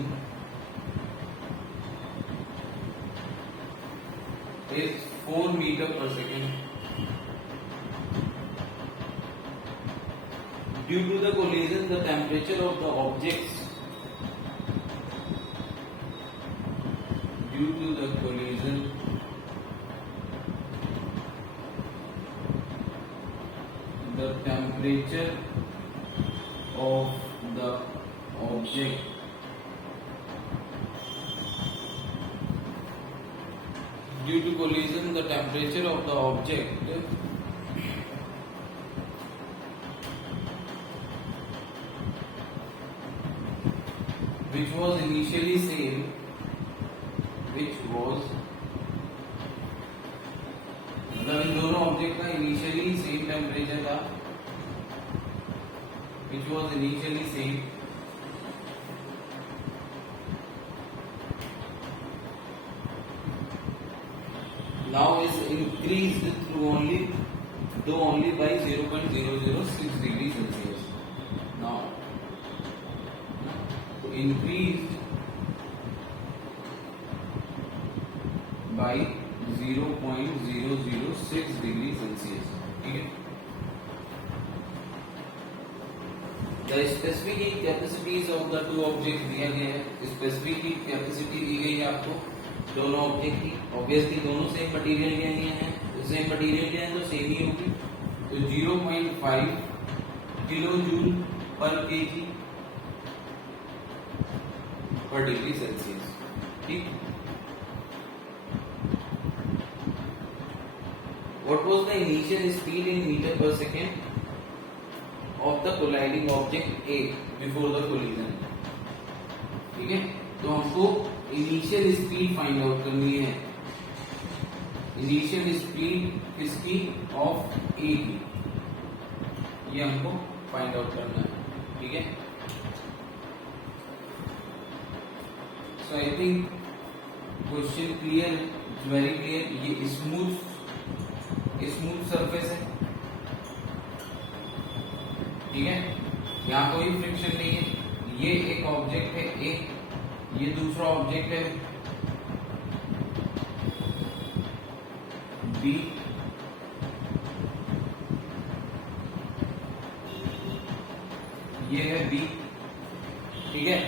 is 4 meters per second. Due to the collision, the temperature of the objects due to the collision, the temperature of the object due to collision, the temperature of the object which was initially same, मतलब इन दोनों object का initially same temperature था, which was initially same, now is increased through only by 0.006 degrees Celsius. Now increased by 0.006 degree Celsius. ठीक है. The specific heat capacities of the two objects दिया गया है. Specific heat capacity दी गई है आपको दोनों ऑब्जेक्ट की. ऑब्वियसली दोनों सेम मटेरियल के लिए हैं, सेम मटेरियल के हैं तो सेम ही होगी. तो 0.5 किलो जूल पर केजी पर डिग्री सेल्सियस. ठीक. What was the initial speed in meter per second of the colliding object A before the collision? ठीक है. तो हमको इनिशियल स्पीड फाइंड आउट करनी है. इनिशियल स्पीड किसकी? ऑफ ए की. ये हमको फाइंड आउट करना है. ठीक है. So I think question clear, very clear. ये स्मूथ सरफेस है. ठीक है. यहाँ कोई फ्रिक्शन नहीं है. ये एक ऑब्जेक्ट है ए, ये दूसरा ऑब्जेक्ट है बी. ये है बी. ठीक है.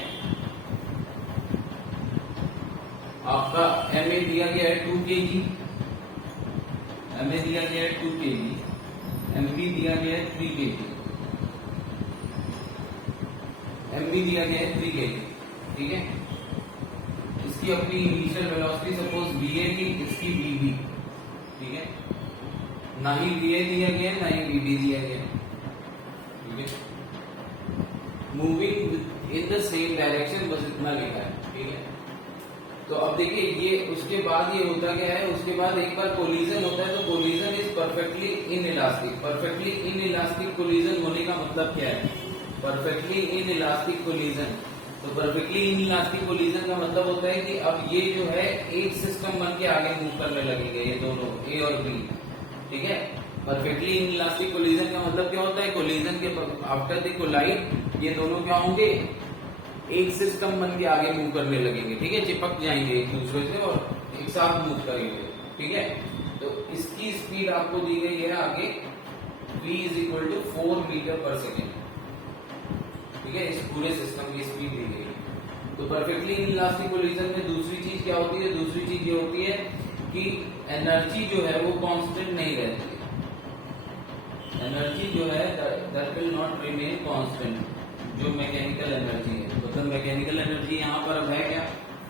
आपका एम ए दिया गया है 2 kg, एम ए दिया गया है 2 kg, एम बी दिया गया है 3 kg, एम बी दिया गया है 3 kg. ठीक है. इसकी अपनी इनिशियल वेलोसिटी सपोज बी ए थी, इसकी बी बी. ठीक है. ना ही बी ए दिया गया है, ना ही बी बी दिया गया है. ठीक है. Moving in the same direction, बस इतना लिखा है. ठीक है. तो अब देखिए ये उसके बाद ये होता क्या है, उसके बाद एक बार कोलिजन होता है तो collision is perfectly inelastic. Perfectly inelastic collision होने का मतलब क्या है? Perfectly inelastic collision. तो परफेक्टली इनइलास्टिक कोलिजन का मतलब होता है कि अब ये जो है एक सिस्टम बन के आगे मूव करने लगेंगे, ये दोनों ए और बी. ठीक है. परफेक्टली इनइलास्टिक कोलिजन का मतलब क्या होता है? कोलिजन के आफ्टर द कोलाइड ये दोनों क्या होंगे? एक सिस्टम बन के आगे मूव करने लगेंगे. ठीक है. चिपक जाएंगे एक दूसरे से और एक साथ मूव करेंगे. ठीक है. तो इसकी स्पीड आपको दी गई है आगे v is equal to 4 metre per second. ठीक है. इस पूरे सिस्टम की स्पीड दी गई है. तो परफेक्टली इनइलास्टिक कोलिजन में दूसरी चीज क्या होती है? दूसरी चीज ये होती है कि एनर्जी जो है वो कांस्टेंट नहीं रहती है. एनर्जी जो है that will not remain constant, जो मैकेनिकल एनर्जी है, मतलब मैकेनिकल एनर्जी यहाँ पर अब है क्या,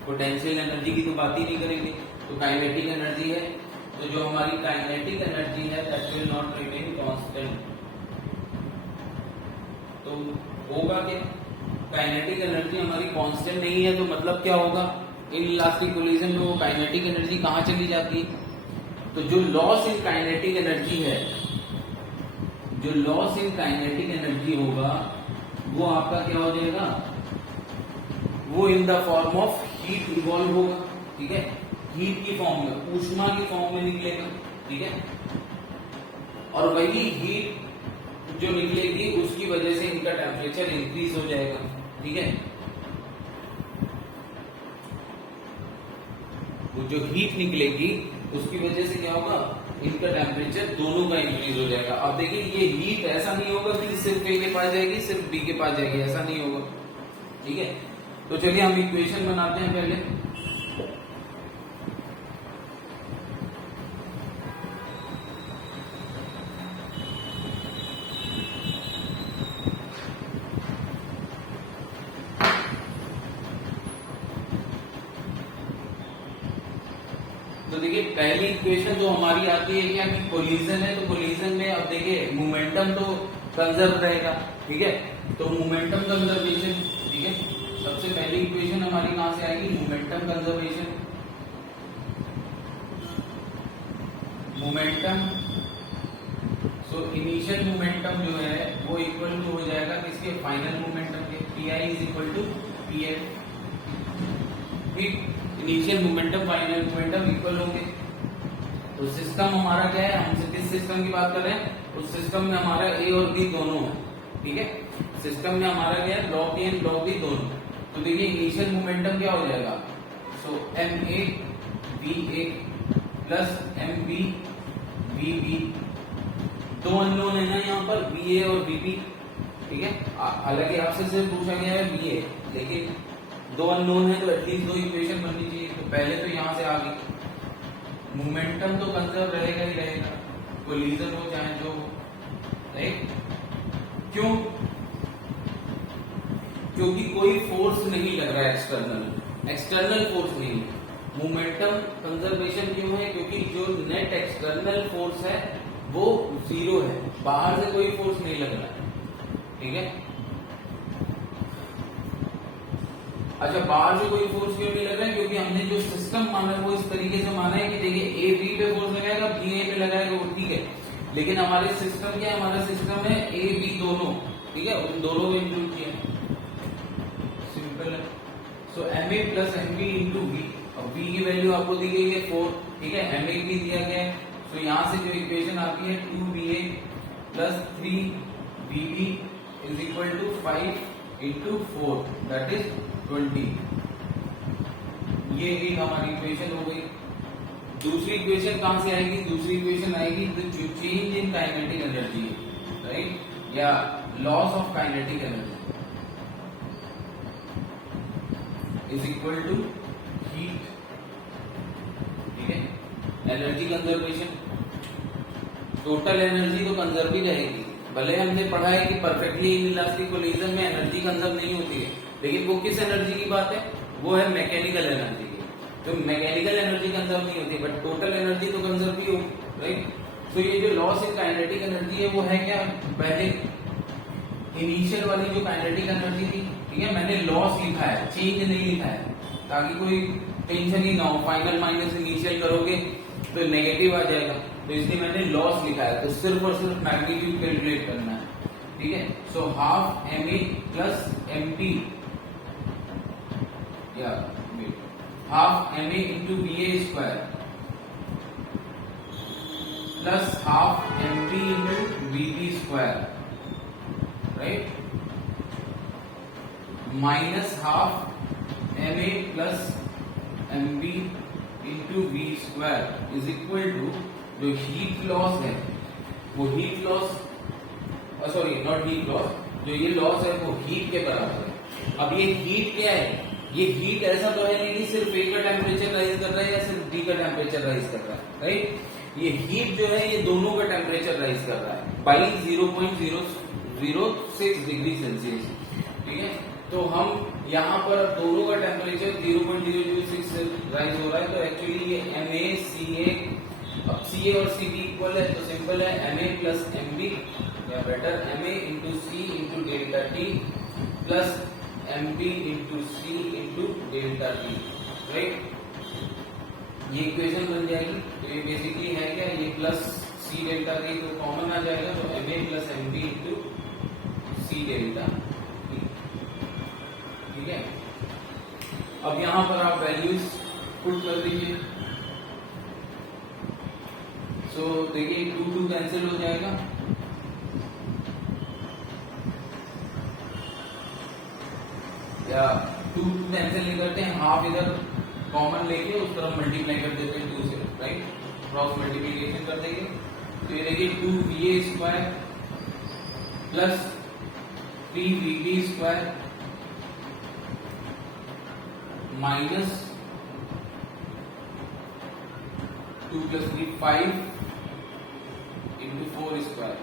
पोटेंशियल एनर्जी की तो बात ही नहीं करेंगे, तो काइनेटिक एनर्जी है, तो जो हमारी काइनेटिक एनर्जी है that will not remain constant. तो होगा क्या, काइनेटिक एनर्जी हमारी कांस्टेंट नहीं है, तो मतलब क्या होगा, इनइलास्टिक कोलिजन में वो काइनेटिक एनर्जी कहाँ चली जाती है, तो जो लॉस इन काइनेटिक एनर्जी है, जो लॉस इन काइनेटिक एनर्जी होगा वो आपका क्या हो जाएगा, वो in the form of heat evolve होगा, ठीक है, हीट की फॉर्म में, ऊष्मा की फॉर्म में निकलेगा, ठीक है, और वही हीट जो निकलेगी उसकी वजह से इनका टेम्परेचर इंक्रीज हो जाएगा, ठीक है, वो जो हीट निकलेगी उसकी वजह से क्या होगा, इनका टेम्परेचर दोनों का इंक्रीज हो जाएगा। अब देखिए ये हीट ऐसा नहीं होगा कि सिर्फ ए के पास जाएगी सिर्फ बी के पास जाएगी, ऐसा नहीं होगा, ठीक है। तो चलिए हम इक्वेशन बनाते हैं पहले। तो देखिए पहली इक्वेशन जो हमारी आती है क्या, कि कोलिजन है, तो कोलिजन में अब देखिए मोमेंटम तो कंजर्व रहेगा, ठीक है, तो मोमेंटम कंजर्वेशन, ठीक है, सबसे पहली इक्वेशन हमारी कहां से आएगी, momentum conservation, momentum, so initial momentum जो है वो इक्वल टू हो जाएगा किसके, फाइनल मोमेंटम के, Pi is equal to Pf, ठीक, initial momentum final momentum equal होंगे। तो सिस्टम हमारा क्या है, हम किस सिस्टम की बात कर रहे हैं, उस सिस्टम में हमारा ए और बी दोनों है, ठीक है, सिस्टम में हमारा क्या है, block A and block B दोनों। तो देखिए इनिशियल मोमेंटम क्या हो जाएगा, so M A B A plus M B B B, दो अननोन है ना यहाँ पर, बी ए और बी बी, ठीक है, हालांकि आपसे सिर्फ पूछा गया है बी ए, लेकिन दो अननोन है तो एटलीस्ट दो इक्वेशन बननी चाहिए, तो पहले तो यहां से आ गई, मोमेंटम तो कंजर्व रहेगा ही रहेगा, कोलिजन हो चाहे जो हो, राइट, क्यों, क्योंकि कोई फोर्स नहीं लग रहा है एक्सटर्नल, एक्सटर्नल फोर्स नहीं, मोमेंटम कंजर्वेशन क्यों है, क्योंकि जो नेट एक्सटर्नल फोर्स है वो जीरो है, बाहर से कोई फोर्स नहीं लग रहा है, ठीक है। अच्छा बाहर से कोई फोर्स क्यों नहीं लग रहा है, क्योंकि हमने जो सिस्टम माना है वो इस तरीके से माना है कि देखिए ए बी पे फोर्स लगाएगा, बी ए पे लगाएगा, वो ठीक है, लेकिन हमारे सिस्टम क्या है, हमारा सिस्टम है ए बी दोनों, ठीक है, उन दोनों को इंक्लूड किया, सिंपल है। So M A plus M B into B, अब बी की वैल्यू आपको दी गई है 4, ठीक है, एम ए भी दिया गया है, तो यहां से जो इक्वेशन आती है 2ba plus 3bb is equal to 5 into 4 that is 20, ये एक हमारी इक्वेशन हो गई। दूसरी इक्वेशन कहां से आएगी, दूसरी इक्वेशन आएगी the change in kinetic energy, right, या loss of kinetic energy is equal to heat, ठीक है, एनर्जी कंजर्वेशन, टोटल एनर्जी तो कंजर्व ही रहेगी, भले हमने पढ़ा है कि परफेक्टली इनइलास्टिक कोलिजन में एनर्जी कंजर्व नहीं होती है, लेकिन वो किस एनर्जी की बात है, वो है मैकेनिकल एनर्जी की, तो मैकेनिकल एनर्जी कंजर्व नहीं होती बट टोटल एनर्जी तो कंजर्व ही होगी, राइट। तो ये जो लॉस इन काइनेटिक एनर्जी है वो है क्या, पहले इनिशियल वाली जो काइनेटिक एनर्जी थी, ठीक है, मैंने लॉस लिखा है, चेंज नहीं लिखा है, ताकि कोई टेंशन ही ना हो, फाइनल माइनस इनिशियल करोगे तो नेगेटिव आ जाएगा, तो इसलिए मैंने लॉस लिखा है, तो सिर्फ और सिर्फ मैग्नीट्यूड कैलकुलेट करना है, ठीक है। So half M A plus M P, या half M A into B A square plus half M P into B B square, right, minus half M A plus M B into B square is equal to जो heat loss है वो heat loss, sorry not heat loss, जो ये loss है वो heat के बराबर है। अब ये हीट क्या है, ये हीट ऐसा तो है नहीं कि सिर्फ ए का टेम्परेचर राइज कर रहा है या सिर्फ बी का टेम्परेचर राइज कर रहा है, राइट, ये हीट जो है ये दोनों का टेम्परेचर राइज कर रहा है बाई 0.006 डिग्री सेल्सियस। ठीक है, तो हम यहाँ पर दोनों का टेम्परेचर 0.006 से राइज हो रहा है, तो एक्चुअली ये MaCa, अब Ca और Cb इक्वल है तो सिंपल है Ma प्लस Mb या better Ma into C into delta T plus Mb into C into delta T, right. ये इक्वेशन बन जाएगी। तो ये बेसिकली है क्या, ये प्लस सी डेल्टा टी तो कॉमन आ जाएगा, तो Ma plus Mb into C delta T. ठीक है, अब यहां पर आप वैल्यूज पुट कर दीजिए। सो देखिए 2 कैंसिल हो जाएगा, या 2 कैंसिल नहीं करते हैं, हाफ इधर कॉमन लेके उस तरफ मल्टीप्लाई कर देते हैं 2 से, राइट, क्रॉस मल्टीप्लीकेशन कर देंगे। तो ये देखिए 2Va square plus 3Vb square minus 2 प्लस 3 5 इंटू 4 स्क्वायर,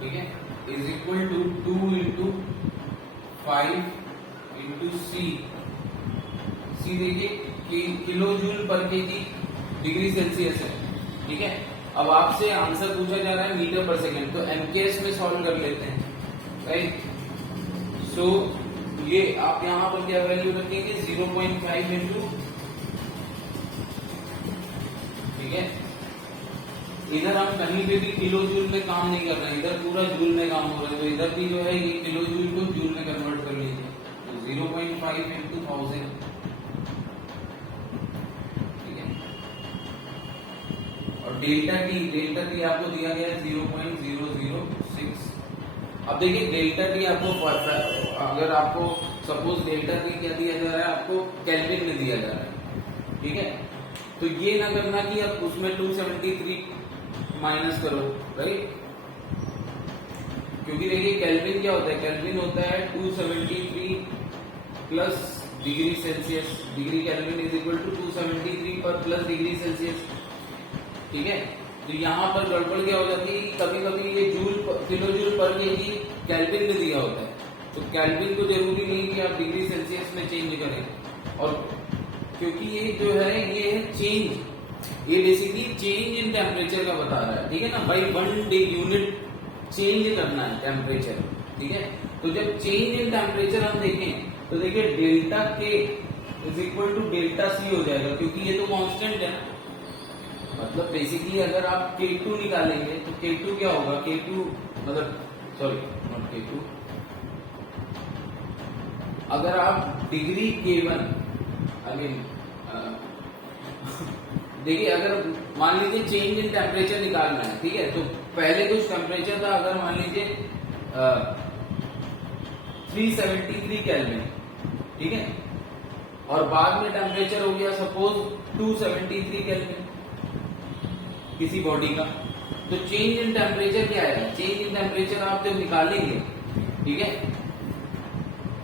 ठीक है, is equal to 2 into 5 into C देखिए कि kilo joule per KG degree Celsius है। ठीक है, अब आपसे आंसर पूछा जा रहा है मीटर पर सेकेंड, तो एमकेएस में सॉल्व कर लेते हैं, राइट। सो ये आप यहां पर क्या वैल्यू रखेंगे 0.5 इंटू, ठीक है, इधर हम कहीं पे भी किलो जूल में काम नहीं कर रहे हैं, इधर पूरा जूल में काम हो रहा है, तो इधर भी जो है ये किलो जूल को जूल में कन्वर्ट कर लीजिए, तो 0.5 इंटू 1000, ठीक है। और डेल्टा टी आपको दिया गया है 0.006। अब देखिए डेल्टा टी आपको, अगर आपको सपोज डेल्टा टी क्या दिया जा रहा है, आपको केल्विन में दिया जा रहा है, ठीक है, तो ये ना करना कि आप उसमें 273 माइनस करो, राइट, क्योंकि देखिए केल्विन क्या होता है, केल्विन होता है 273 plus degree Celsius, degree Kelvin is equal to 273 पर प्लस डिग्री सेल्सियस, ठीक है। तो यहाँ पर गड़बड़ क्या हो जाती है, कभी कभी ये kilo joule per KG kelvin में दिया होता है, तो केल्विन को जरूरी नहीं कि आप डिग्री सेल्सियस में चेंज करें, और क्योंकि ये जो है ये चेंज, ये बेसिकली चेंज इन टेम्परेचर का बता रहा है, ठीक है ना, बाई 1 डे यूनिट चेंज करना है टेम्परेचर, ठीक है। तो जब चेंज इन टेम्परेचर हम देखें तो देखिए delta K is equal to delta C हो जाएगा, क्योंकि ये तो कांस्टेंट है, मतलब बेसिकली अगर आप K2 निकालेंगे तो K2 क्या होगा, K2 मतलब सॉरी नॉट K2, अगर आप डिग्री K1 अगेन देखिए, अगर मान लीजिए चेंज इन टेम्परेचर निकालना है, ठीक है, तो पहले कुछ टेम्परेचर था, अगर मान लीजिए 373 केल्विन, ठीक है, और बाद में टेम्परेचर हो गया सपोज 273 केल्विन किसी बॉडी का, तो चेंज इन टेम्परेचर क्या आएगा, चेंज इन टेम्परेचर आप जब निकालेंगे, ठीक है,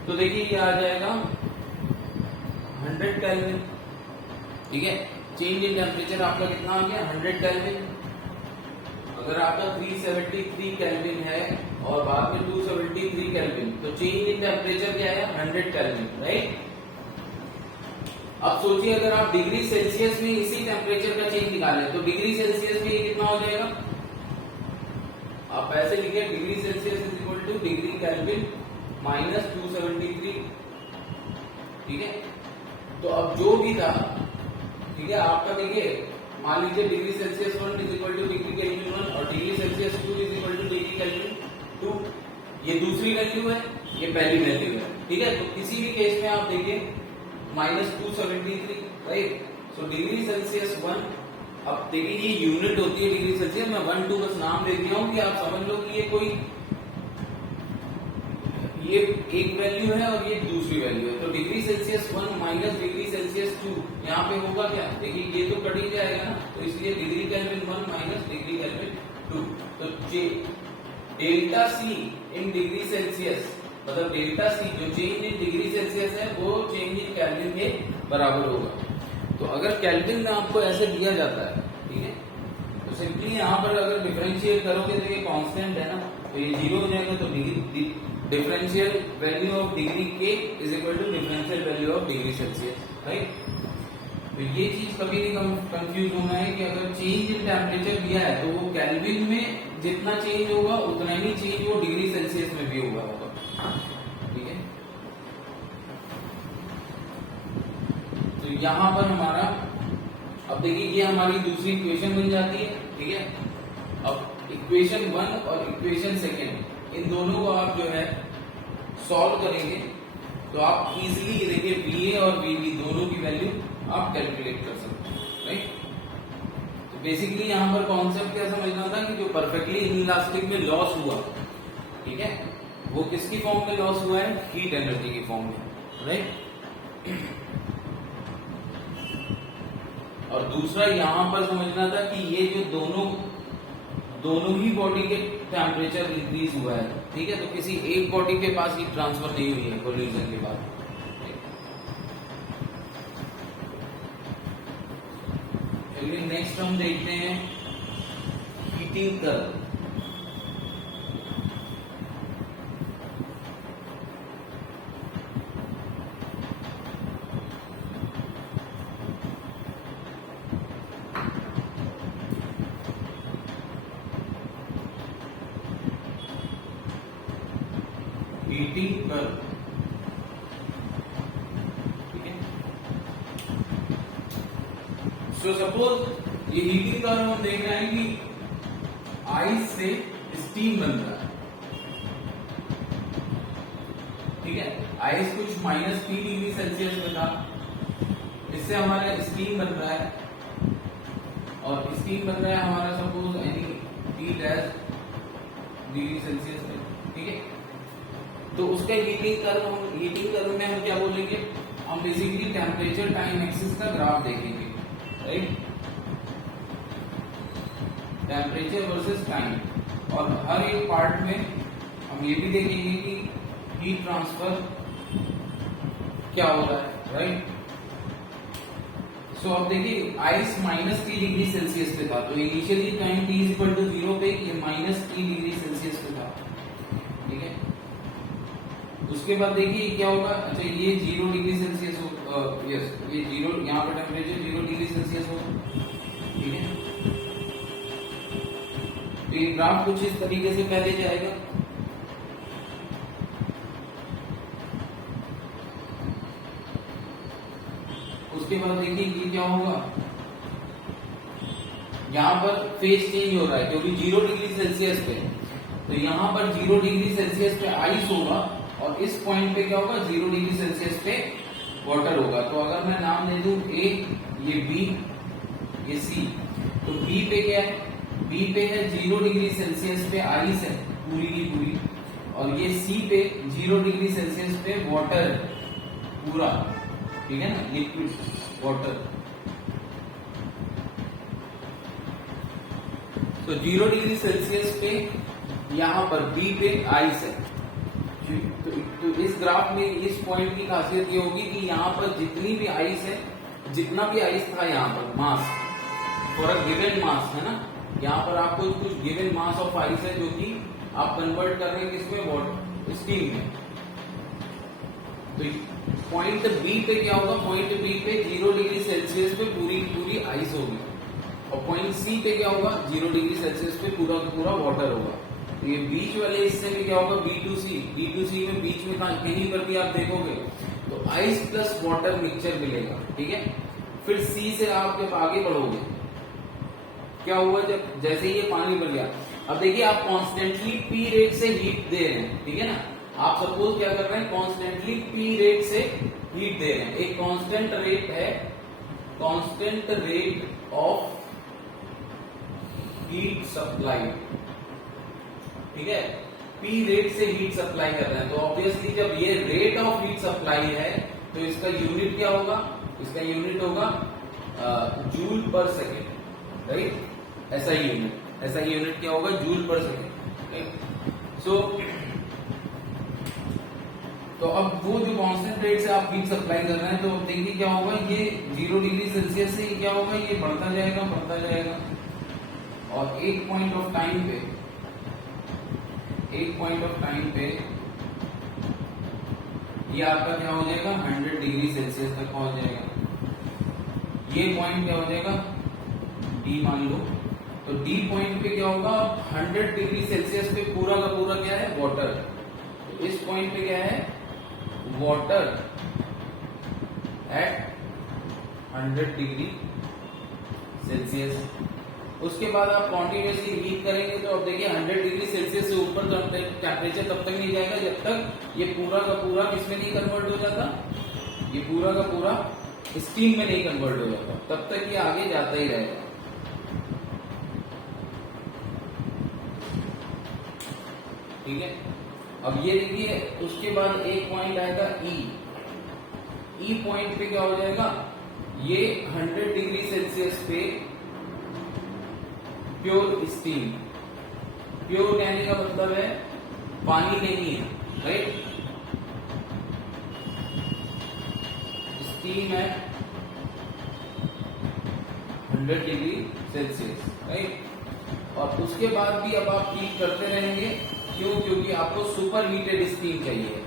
तो देखिए ये आ जाएगा 100 केल्विन, ठीक है, चेंज इन टेम्परेचर आपका कितना आ गया 100 केल्विन। अगर आपका 373 केल्विन है और बाद में 273 केल्विन, तो चेंज इन टेम्परेचर क्या है 100 केल्विन, राइट। अब सोचिए अगर आप डिग्री सेल्सियस में इसी टेम्परेचर का चेंज निकालें, तो डिग्री सेल्सियस में ये कितना हो जाएगा, आप ऐसे लिखे degree Celsius is equal two degree kelvin minus 273, ठीक है। तो अब जो भी था, ठीक है, आपका देखिए मान लीजिए degree Celsius 1 is equal two degree Kelvin 1 और degree Celsius 2 is equal two degree Kelvin 2, ये दूसरी वैल्यू है, ये पहली वैल्यू है, ठीक है। तो किसी भी केस में आप देखिए -273, राइट। सो डिग्री सेल्सियस 1, अब देखिए ये यूनिट होती है डिग्री सेल्सियस, मैं 1 2 बस नाम दे दिया हूं कि आप समझ लो कि ये कोई, ये एक वैल्यू है और ये दूसरी वैल्यू है, तो degree Celsius 1 minus degree Celsius 2, यहाँ पे होगा क्या, देखिए ये तो कट ही जाएगा ना, तो इसलिए degree Kelvin 1 minus degree Kelvin 2, तो delta C in degree Celsius, मतलब डेल्टा सी जो चेंज इन डिग्री सेल्सियस है वो चेंज इन केल्विन के बराबर होगा। तो अगर केल्विन में आपको ऐसे दिया जाता है, ठीक है, तो सिंपली यहाँ पर अगर डिफरेंशिएट करोगे तो ये कांस्टेंट है ना, तो ये 0 हो जाएगा। तो degree differential value of degree K is equal to differential value of degree Celsius, right. तो ये चीज कभी नहीं कंफ्यूज होना है कि अगर चेंज इन टेम्परेचर दिया है तो वो केल्विन में जितना चेंज होगा उतना ही चेंज वो डिग्री सेल्सियस में भी होगा, ठीक है। तो यहां पर हमारा, अब देखिए ये हमारी दूसरी इक्वेशन बन जाती है, ठीक है। अब इक्वेशन 1 और इक्वेशन 2 इन दोनों को आप जो है सॉल्व करेंगे तो आप इजीली देखिए VA और VB दोनों की वैल्यू आप कैलकुलेट कर सकते हैं, राइट। तो बेसिकली यहाँ पर कॉन्सेप्ट क्या समझना था कि जो परफेक्टली इनइलास्टिक में लॉस हुआ, ठीक है, वो किसकी फॉर्म में लॉस हुआ है, हीट एनर्जी की फॉर्म में, राइट। और दूसरा यहाँ पर समझना था कि ये जो दोनों ही बॉडी के टेम्परेचर इंक्रीज हुआ है, ठीक है, तो किसी एक बॉडी के पास हीट ट्रांसफर नहीं हुई है कोलिजन के बाद। चलिए नेक्स्ट हम देखते हैं हीटिंग कर्व। हीटिंग कर्व, ठीक है। सो सपोज ये हीटिंग कर्व हम देख रहे हैं कि आइस से स्टीम बन रहा है, ठीक है। आइस कुछ -3 डिग्री सेल्सियस में था, इससे हमारा स्टीम बन रहा है, और स्टीम बन रहा है हमारा सपोज एनी डिग्री सेल्सियस में, ठीक है। तो उसका हीटिंग कर्व में हम क्या बोलेंगे, हम बेसिकली टेम्परेचर टाइम एक्सिस का ग्राफ देखेंगे, राइट, टेम्परेचर वर्सेस टाइम। और हर एक पार्ट में हम ये भी देखेंगे कि हीट ट्रांसफर क्या हो रहा है, राइट। सो अब देखिए आइस -3 डिग्री सेल्सियस पे था, तो initially time t equal to 0 पे ये -3 डिग्री सेल्सियस पे था, ठीक है। उसके बाद देखिए क्या होगा, अच्छा ये 0 डिग्री सेल्सियस हो, यस ये 0, यहाँ पर टेम्परेचर 0 डिग्री सेल्सियस होगा, ठीक है। तो ये ग्राफ कुछ इस तरीके से पहले जाएगा, उसके बाद देखिए ये क्या होगा, यहाँ पर फेज चेंज हो रहा है क्योंकि 0 डिग्री सेल्सियस पे, तो यहाँ पर 0 डिग्री सेल्सियस पे आइस होगा और इस पॉइंट पे क्या होगा, 0 डिग्री सेल्सियस पे वाटर होगा। तो अगर मैं नाम दे दूं A, ये B, ये C, तो B पे क्या है, B पे है 0 डिग्री सेल्सियस पे आइस है पूरी की पूरी, और ये C पे 0 डिग्री सेल्सियस पे वाटर है पूरा, ठीक है ना, लिक्विड वाटर। तो 0 डिग्री सेल्सियस पे यहाँ पर B पे आइस है। तो इस ग्राफ में इस पॉइंट की खासियत ये होगी कि यहाँ पर जितनी भी आइस है, जितना भी आइस था यहाँ पर mass for a given mass है ना, यहाँ पर आपको कुछ गिवन मास ऑफ आइस है जो कि आप कन्वर्ट कर रहे हैं किसमें, वाटर स्टीम में। तो पॉइंट बी पे क्या होगा, पॉइंट बी पे 0 डिग्री सेल्सियस पे पूरी पूरी आइस होगी, और पॉइंट सी पे क्या होगा, 0 डिग्री सेल्सियस पे पूरा पूरा वाटर होगा। तो ये बीच वाले हिस्से में क्या होगा, B2C में बीच में कहीं पर भी आप देखोगे तो आइस प्लस वाटर मिक्सचर मिलेगा, ठीक है। फिर C से आप जब आगे बढ़ोगे क्या हुआ, जब जैसे ही ये पानी बन गया, अब देखिए आप कॉन्स्टेंटली P रेट से हीट दे रहे हैं, ठीक है ना। आप सपोज क्या कर रहे हैं, कॉन्स्टेंटली P रेट से हीट दे रहे हैं, एक कांस्टेंट रेट है, constant rate of heat supply, ठीक है, P रेट से हीट सप्लाई कर रहे हैं। तो ऑब्वियसली जब ये रेट ऑफ हीट सप्लाई है तो इसका यूनिट क्या होगा, इसका यूनिट होगा जूल पर सेकेंड, राइट। ऐसा यूनिट क्या होगा, जूल पर सेकेंड, राइट। सो तो अब वो जो कांस्टेंट रेट से आप हीट सप्लाई कर रहे हैं, तो देखिए क्या होगा, ये 0 डिग्री सेल्सियस से क्या होगा, ये बढ़ता जाएगा और एक पॉइंट ऑफ टाइम पे ये आपका क्या हो जाएगा, 100 डिग्री सेल्सियस तक पहुंच जाएगा। ये पॉइंट क्या हो जाएगा, डी मान लो। तो डी पॉइंट पे क्या होगा, 100 डिग्री सेल्सियस पे पूरा का पूरा क्या है, वाटर। तो इस पॉइंट पे क्या है, वाटर एट 100 डिग्री सेल्सियस। उसके बाद आप कॉन्टिन्यूसली हीट करेंगे तो अब देखिए 100 डिग्री सेल्सियस से ऊपर टेम्परेचर तब तक नहीं जाएगा जब तक ये पूरा का पूरा किसमें नहीं कन्वर्ट हो जाता, ये पूरा का पूरा स्टीम में नहीं कन्वर्ट हो जाता, तब तक ये आगे जाता ही रहेगा। ठीक है, अब ये देखिए उसके बाद एक पॉइंट आएगा ई पॉइंट पे क्या हो जाएगा, ये 100 डिग्री सेल्सियस पे प्योर स्टीम, प्योर कहने का मतलब है पानी नहीं है, राइट, स्टीम है 100 डिग्री सेल्सियस, राइट। और उसके बाद भी अब आप हीट करते रहेंगे, क्यों, क्योंकि आपको सुपर हीटेड स्टीम चाहिए।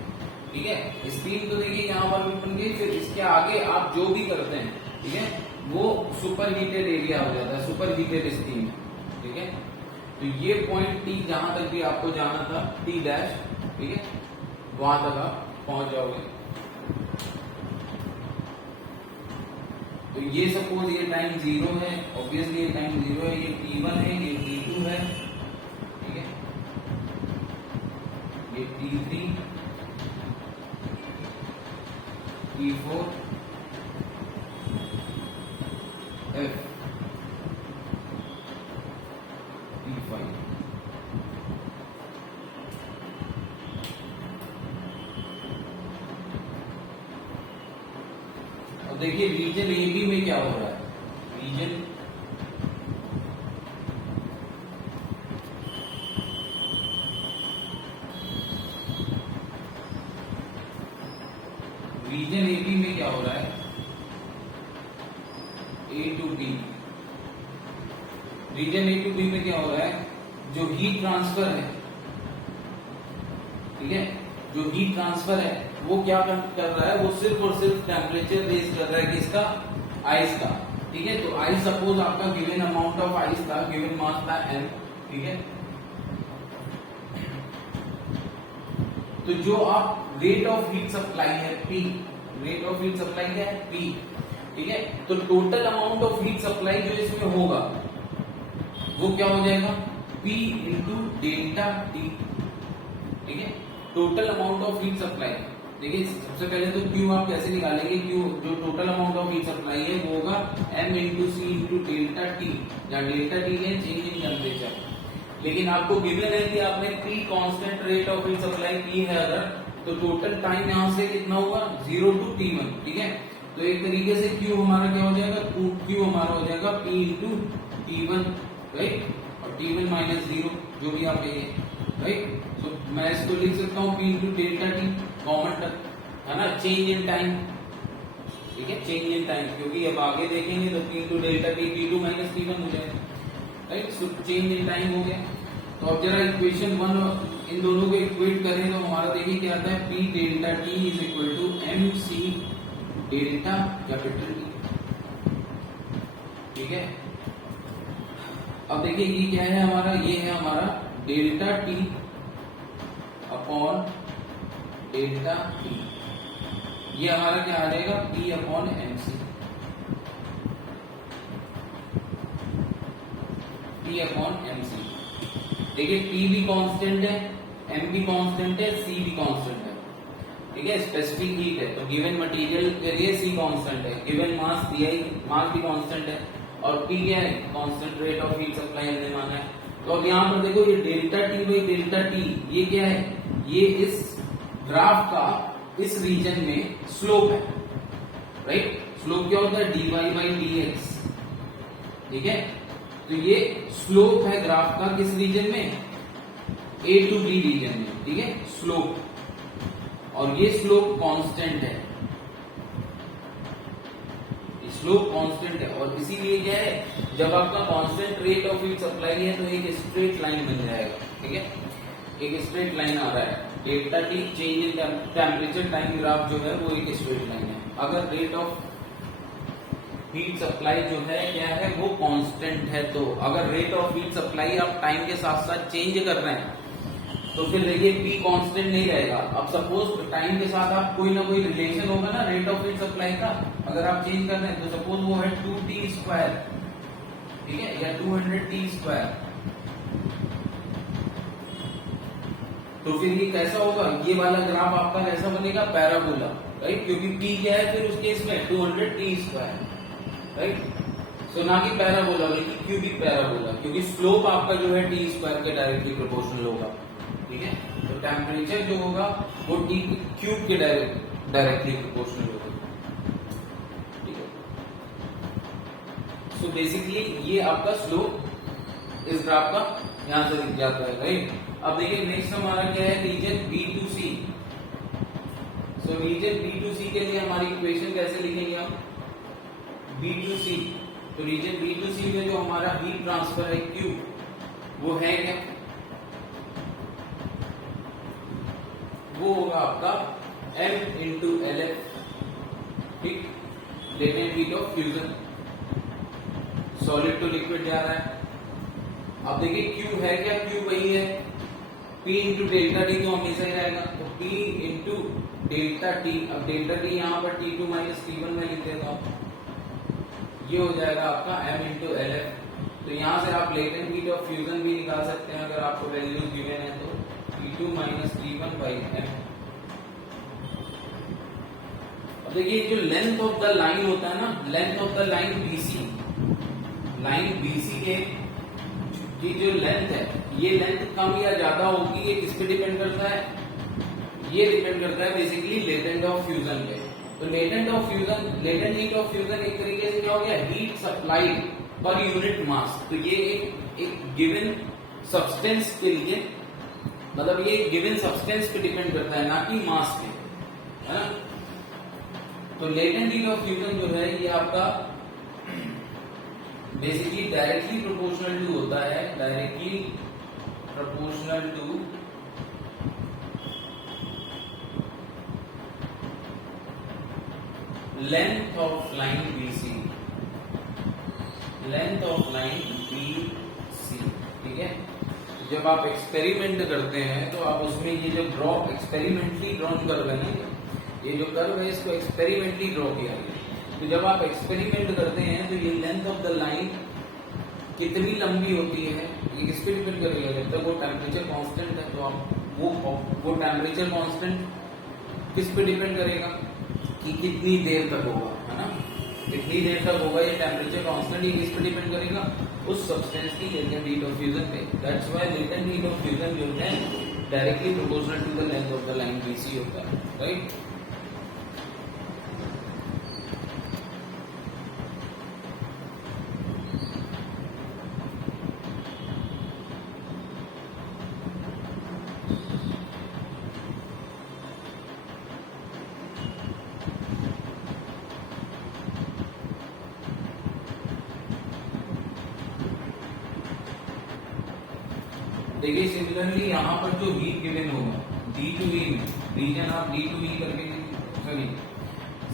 ठीक है, स्टीम तो देखिए यहाँ पर भी बन गई, फिर इसके आगे आप जो भी करते हैं, ठीक है, वो सुपर हीटेड एरिया हो जाता है, सुपर हीटेड स्टीम। ठीक है, तो ये पॉइंट टी जहां तक भी आपको जाना था, टी डैश, ठीक है, वहां तक आप पहुंच जाओगे। तो ये सपोज ये टाइम 0 है, ऑब्वियसली ये टाइम 0 है, ये T1 है, ये T2 है, ठीक है, ये T3, T4, F, T5। अब देखिए रीजन ए बी में क्या हो रहा है, रीजन ए बी में क्या हो रहा है, A to B, region A to B में क्या हो रहा है, जो हीट ट्रांसफर है, ठीक है, जो हीट ट्रांसफर है वो क्या कर रहा है, वो सिर्फ और सिर्फ टेम्परेचर रेज कर रहा है, किसका, आइस का। ठीक है, तो आइस सपोज आपका गिवन अमाउंट ऑफ आइस था, गिवन मास था m, ठीक है, तो जो आप रेट ऑफ हीट सप्लाई है P, rate of heat supply क्या है P, ठीक है, तो total amount of heat supply जो इसमें होगा वो क्या हो जाएगा, P इंटू डेल्टा T। ठीक है, total amount of heat supply. देखिए सबसे पहले तो Q आप कैसे निकालेंगे, Q जो total amount of heat supply है वो होगा M into C into delta T, जहाँ डेल्टा T है चेंज इन टेम्परेचर। लेकिन आपको गिवन है कि आपने P constant rate of heat supply P है अगर, तो टोटल टाइम यहाँ से कितना होगा, 0 टू T1। ठीक है, तो एक तरीके से Q हमारा क्या हो जाएगा, Q हमारा हो जाएगा P इंटू T1, राइट, और T1 माइनस 0 जो भी आप ये, राइट। तो मैं इसको लिख सकता हूँ P into delta T, common term है ना, चेंज इन टाइम। ठीक है, चेंज इन टाइम, क्योंकि अब आगे देखेंगे तो P into delta T T2 minus T1 हो जाएगा, right, so change in time हो गया। तो अब जरा इक्वेशन 1 इन दोनों को इक्वेट करें तो हमारा देखिए क्या आता है, P delta T is equal to MC delta capital T। ठीक है, अब देखिए ये क्या है हमारा, ये है हमारा delta T upon delta T, ये हमारा क्या आ जाएगा, P upon MC, P upon MC। देखिए P भी कांस्टेंट है, M भी कांस्टेंट है, C भी कांस्टेंट है। ठीक है, स्पेसिफिक हीट है तो गिवन मटेरियल के लिए C कांस्टेंट है, गिवन मास दिया ही, मास भी कांस्टेंट है, और P क्या है, constant rate of heat supply हमने माना है। तो अब यहाँ पर देखो ये delta T by delta T ये क्या है, ये इस ग्राफ का इस रीजन में स्लोप है, राइट। स्लोप क्या होता है, dy बाई dx। ठीक है, तो ये स्लोप है ग्राफ का किस रीजन में, A टू B रीजन में। ठीक है, स्लोप और ये स्लोप कांस्टेंट है, स्लोप कांस्टेंट है। और इसीलिए क्या है, जब आपका constant rate of heat supply है तो एक स्ट्रेट लाइन बन जाएगा, ठीक है, एक स्ट्रेट लाइन आ रहा है। Delta T change in temperature time graph जो है वो एक स्ट्रेट लाइन है। अगर रेट ऑफ हीट सप्लाई जो है क्या है वो कांस्टेंट है, तो अगर रेट ऑफ हीट सप्लाई आप टाइम के साथ साथ चेंज कर रहे हैं तो फिर देखिए पी कांस्टेंट नहीं रहेगा। अब सपोज टाइम के साथ आप कोई ना कोई रिलेशन होगा ना रेट ऑफ हीट सप्लाई का, अगर आप चेंज कर रहे हैं तो सपोज वो है 2t², ठीक है, या 200t², तो फिर ये कैसा होगा, ये वाला ग्राफ आपका कैसा बनेगा, पैराबोला, राइट, क्योंकि p क्या है फिर उसके इसमें 200t², राइट। सो ना कि पैराबोला बल्कि क्यूबिक पैराबोला, क्योंकि स्लोप आपका जो है t² के डायरेक्टली प्रोपोर्शनल होगा, ठीक है। तो टेम्परेचर जो होगा वो टी क्यूब के डायरेक्टली प्रोपोर्शनल होगा, ठीक है। सो बेसिकली ये आपका स्लोप इस ग्राफ का यहां से दिख जाता है, राइट। अब देखिए नेक्स्ट हमारा क्या है, रीजन B2C। सो रीजन B2C के लिए हमारी इक्वेशन कैसे लिखेंगे हम, B2C, तो रीजन B2C में जो हमारा हीट ट्रांसफर है Q वो है क्या, वो होगा आपका M इंटू LF, ठीक, latent heat of fusion, solid to liquid जा रहा है। अब देखिए Q है क्या, Q वही है P इंटू डेल्टा टी, तो हमेशा ही रहेगा, तो P इंटू डेल्टा टी। अब डेल्टा टी यहाँ पर T2 माइनस T1 में लिख देता हूं, ये हो जाएगा आपका M इंटू LF। तो यहां से आप लेटेंट हीट ऑफ फ्यूजन भी निकाल सकते हैं अगर आपको वैल्यूज गिवन है तो, T2 minus T1 by M। अब देखिए जो लेंथ ऑफ द लाइन होता है ना, length of the line BC, line BC के की जो लेंथ है, ये लेंथ कम या ज्यादा होगी, ये किस पे डिपेंड करता है, ये डिपेंड करता है बेसिकली लेटेंट ऑफ फ्यूजन पे। तो latent of fusion, latent heat of fusion एक तरीके से क्या हो गया, heat supply per unit mass. तो ये एक गिवन सब्सटेंस के लिए, मतलब ये गिवन सब्सटेंस पे डिपेंड करता है ना कि मास पे, है ना। तो लेटेंट हीट ऑफ फ्यूजन जो है ये आपका बेसिकली डायरेक्टली प्रोपोर्शनल टू होता है, directly proportional to length of line BC, length of line BC, ठीक है। जब आप एक्सपेरिमेंट करते हैं तो आप उसमें ये जो ड्रॉ एक्सपेरिमेंटली ड्रॉन कर्व है ना, ये जो कर्व है इसको एक्सपेरिमेंटली ड्रॉ किया गया। तो जब आप एक्सपेरिमेंट करते हैं तो ये लेंथ ऑफ द लाइन कितनी लंबी होती है ये किस पे डिपेंड करेगा, जब तक वो टेम्परेचर कांस्टेंट है तो आप वो टेम्परेचर कांस्टेंट किस पे डिपेंड करेगा कि कितनी देर तक होगा, है ना, कितनी देर तक होगा ये टेम्परेचर कांस्टेंट, ये किस पे डिपेंड करेगा, उस सब्सटेंस की लेटेंट हीट ऑफ फ्यूजन पे। That's why latent heat of fusion जो है directly proportional to the length of the line BC होता है, राइट। देखिए सिमिलरली यहाँ पर जो हीट गिवन होगा D2E में, रीजन आप D2E करके, सॉरी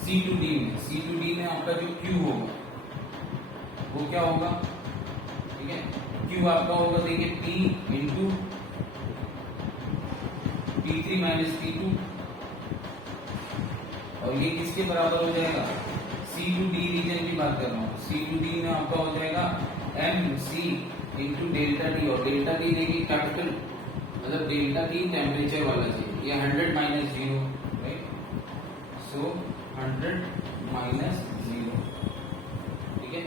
C2D में, C2D में आपका जो Q होगा वो क्या होगा, ठीक है, Q आपका होगा देखिए T into T3 minus T2, और ये किसके बराबर हो जाएगा, C2D रीजन की बात कर रहा हूँ, C2D में आपका हो जाएगा MC इंटू डेल्टा टी, और डेल्टा टी देखिए कैपिटल, मतलब डेल्टा टी टेम्परेचर वाला चाहिए, ये 100 माइनस 0, राइट, सो 100 माइनस 0, ठीक है।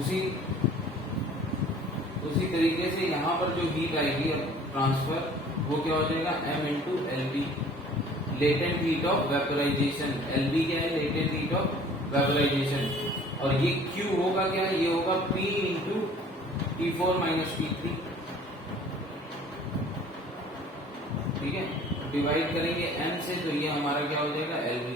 उसी तरीके से यहाँ पर जो हीट आएगी ट्रांसफर वो क्या हो जाएगा, M into LB, latent heat of vaporisation, LB क्या है, लेटेंट हीट ऑफ वेपोराइजेशन, और ये Q होगा क्या, ये होगा P into T4 minus T3, ठीक है। डिवाइड करेंगे m से, तो ये हमारा क्या हो जाएगा LV।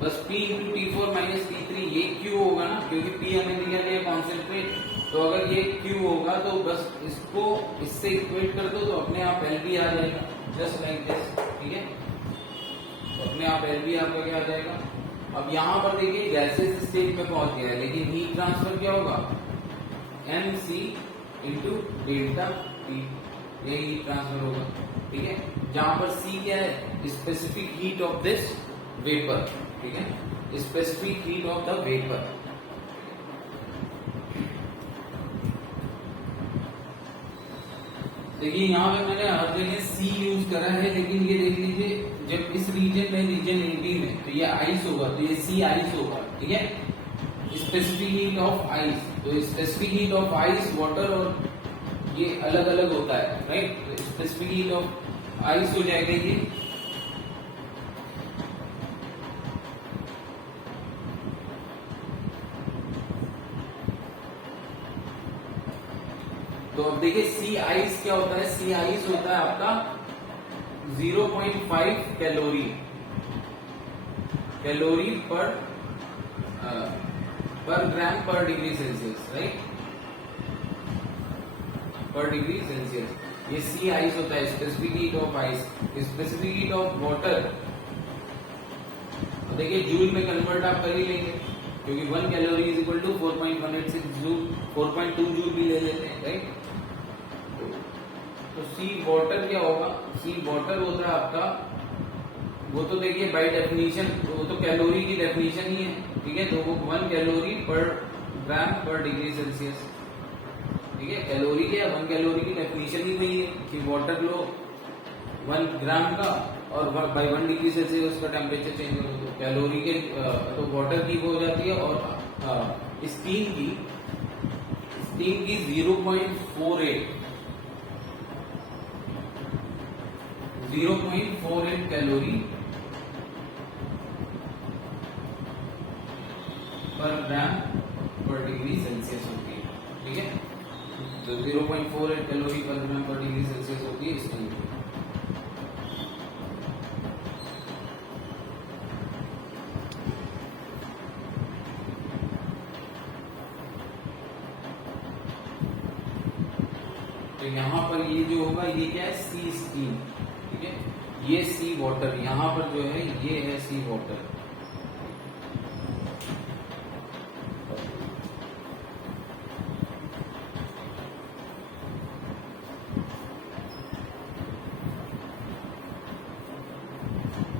बस P into T4 minus T3, ये Q होगा ना, क्योंकि P हमें दिया गया कॉन्सेंट्रेट, तो अगर ये Q होगा तो बस इसको इससे इक्वेट कर दो तो अपने आप LV आ जाएगा, जस्ट लाइक दिस। ठीक है, तो अपने आप LV आपका क्या आ जाएगा। अब यहाँ पर देखिए गैसेस स्टेट में पहुंच गया है, लेकिन हीट ट्रांसफर क्या होगा, mc इंटू डेल्टा T, ये हीट ट्रांसफर होगा। ठीक है, जहां पर C क्या है, specific heat of this vapour. ठीक है, specific heat of the vapour. देखिए यहाँ पे मैंने हर जगह C यूज करा है, लेकिन ये देख लीजिए जब इस रीजन में, रीजन 18 में, तो ये आइस होगा, तो ये C आइस होगा। ठीक है, स्पेसिफिक हीट ऑफ आइस, तो specific heat of ice water और ये अलग अलग होता है, right. Specific heat of ice हो जाएगा ये, तो अब देखिए सी आइस क्या होता है, सी आइस होता है आपका 0.5 calorie per gram per degree Celsius, right, per degree Celsius. ये सी आइस होता है, specific heat of ice. Specific heat of water देखिए जूल में कन्वर्ट आप कर ही लेंगे, क्योंकि 1 calorie is equal to 4.186 joule, 4.2 joule भी ले लेते हैं, राइट। तो सी वाटर क्या होगा, सी वाटर होता है आपका, वो तो देखिए बाय डेफिनेशन, वो तो कैलोरी की डेफिनेशन ही है। ठीक है, तो वो 1 calorie per gram per degree Celsius. ठीक है, कैलोरी क्या है, 1 कैलोरी की डेफिनेशन ही वही है कि वाटर लो 1 ग्राम का और बाई 1 डिग्री सेल्सियस उसका टेम्परेचर चेंज हो, तो कैलोरी के तो वाटर की वो हो जाती है, और स्टीम की 0.48 calorie per gram per degree Celsius होती है। ठीक है, तो 0.48 calorie per gram per degree Celsius होती है स्टीम की। तो यहाँ पर ये जो होगा ये क्या है, सी स्टीम। ठीक है, ये सी वाटर, यहाँ पर जो है ये है सी वाटर।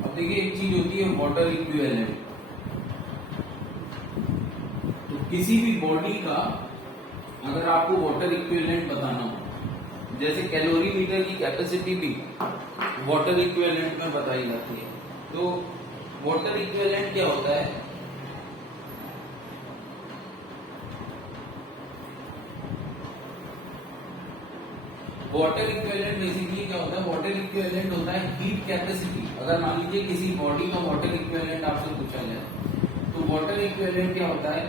अब देखिए एक चीज होती है वाटर इक्विवेलेंट। तो किसी भी बॉडी का अगर आपको वाटर इक्विवेलेंट बताना हो, जैसे कैलोरी मीटर की कैपेसिटी भी वाटर इक्विवेलेंट में बताई जाती है। तो वाटर इक्विवेलेंट क्या होता है, वाटर इक्विवेलेंट बेसिकली क्या होता है, वाटर इक्विवेलेंट होता है हीट कैपेसिटी। अगर मान लीजिए किसी बॉडी का वाटर इक्विवेलेंट आपसे पूछा जाए, तो वाटर इक्विवेलेंट क्या होता है,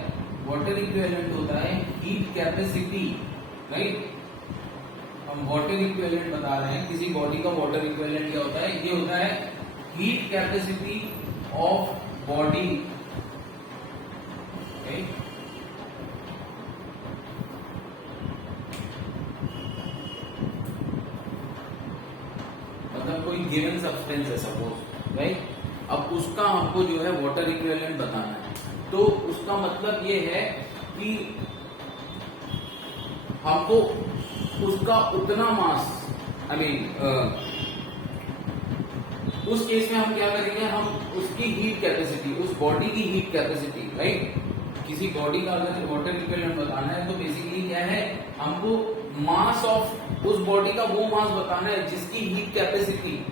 वाटर इक्विवेलेंट होता है हीट कैपेसिटी, राइट। हम वाटर इक्विवेलेंट बता रहे हैं, किसी बॉडी का वाटर इक्विवेलेंट क्या होता है, ये होता है heat capacity of body, right. मतलब कोई गिवन सब्सटेंस है सपोज, राइट। अब उसका हमको जो है वाटर इक्विवेलेंट बताना है, तो उसका मतलब ये है कि हमको उसका उतना मास, उस केस में हम क्या करेंगे, हम उसकी हीट कैपेसिटी, उस बॉडी की हीट कैपेसिटी, राइट। किसी बॉडी का अगर वाटर इक्विवेलेंट बताना है तो बेसिकली क्या है, हमको मास ऑफ उस बॉडी का वो मास बताना है जिसकी हीट कैपेसिटी,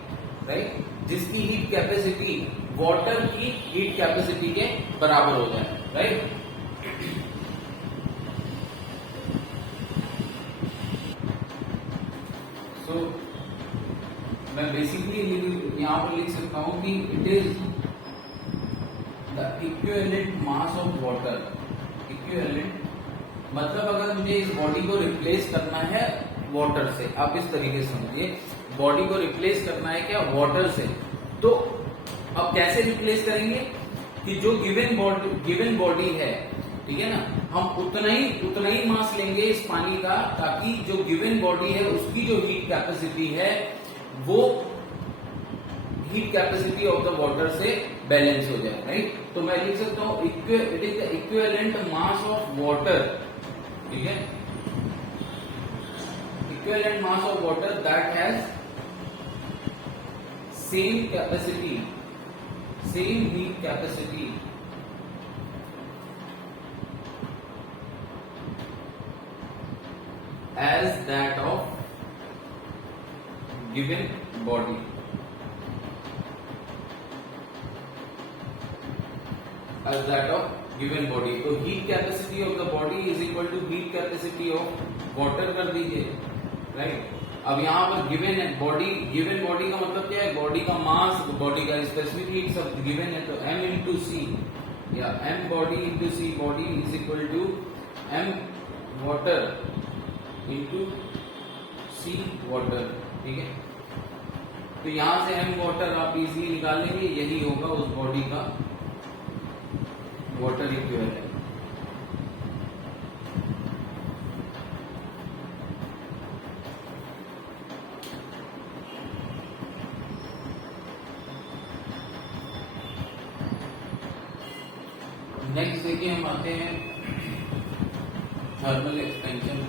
राइट, जिसकी हीट कैपेसिटी वाटर की हीट कैपेसिटी के बराबर हो जाए, राइट। तो मैं बेसिकली यहां पर लिख सकता हूं कि it is the equivalent mass of water. Equivalent मतलब अगर मुझे इस बॉडी को रिप्लेस करना है वाटर से, आप इस तरीके से समझिए बॉडी को रिप्लेस करना है क्या, वाटर से। तो अब कैसे रिप्लेस करेंगे कि जो गिवन बॉडी है, ठीक है ना, हम उतना ही मास लेंगे इस पानी का, ताकि जो गिवन बॉडी है उसकी जो हीट कैपेसिटी है वो heat capacity of the water से बैलेंस हो जाए, राइट। तो मैं लिख सकता हूं it is the equivalent mass of water, ठीक है, equivalent mass of water that has same capacity, same heat capacity as that of given body, as that of given body। तो heat capacity of the body is equal to heat capacity of water कर दीजिए, right. अब यहाँ पर given है body, given body का मतलब क्या है, बॉडी का मास, बॉडी का स्पेसिफिक हीट सब गिवन है, तो m इंटू सी या m body into C, body is equal to m water into C water, ठीक है। तो यहां से m वाटर आप इजीली निकाल लेंगे, यही होगा उस बॉडी का वाटर इक्विवेलेंट। नेक्स्ट देखिए हम आते हैं थर्मल एक्सपेंशन।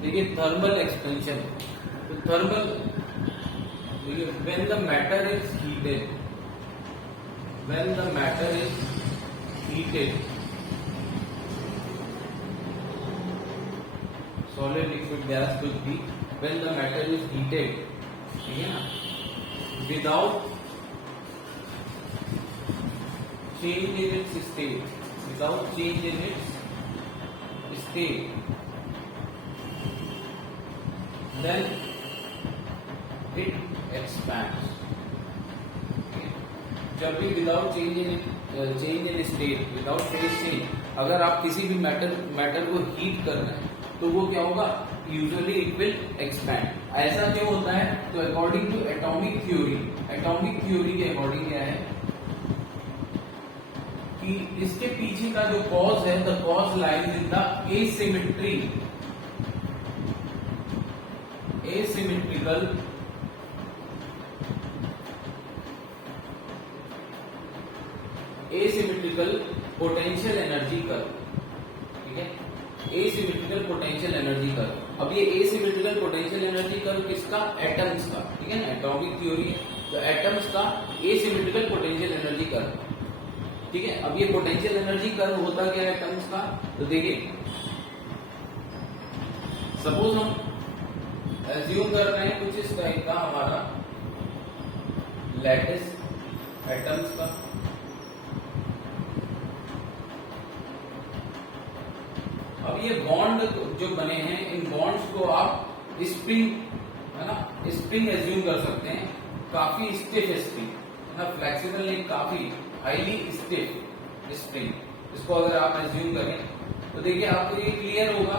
देखिए थर्मल एक्सपेंशन, तो thermal, when the matter is heated, when the matter is heated, solid liquid gas कुछ भी, when the matter is heated, ठीक है ना, without change in its state, without change in its state, then it expands। जब भी without change in state, without phase change, अगर आप किसी भी मैटर को हीट कर रहे हैं तो वो क्या होगा, यूजुअली इट विल एक्सपैंड। ऐसा क्यों होता है, तो according to atomic theory, atomic theory के अकॉर्डिंग क्या है कि इसके पीछे का जो कॉज है, the cause lies in the asymmetry, asymmetrical potential energy curve, ठीक है, एसिमेट्रिकल पोटेंशियल एनर्जी कर्व। अब ये एसिमेट्रिकल पोटेंशियल एनर्जी कर्व किसका, एटम्स का, ठीक है ना, एटॉमिक थ्योरी है, तो एटम्स का एसिमेट्रिकल पोटेंशियल एनर्जी कर्व, ठीक है। अब ये पोटेंशियल एनर्जी कर्व होता क्या है एटम्स का, तो देखिए सपोज हम एज्यूम कर रहे हैं कुछ इस टाइप का हमारा लैटिस एटम्स का, अब ये बॉन्ड जो बने हैं, इन बॉन्ड्स को आप स्प्रिंग, है ना, स्प्रिंग एज्यूम कर सकते हैं, काफी स्टिफ स्प्रिंग, है ना, फ्लेक्सिबल नहीं, काफी हाईली स्टिफ स्प्रिंग, इसको अगर आप एज्यूम करें तो देखिए आपको ये क्लियर होगा।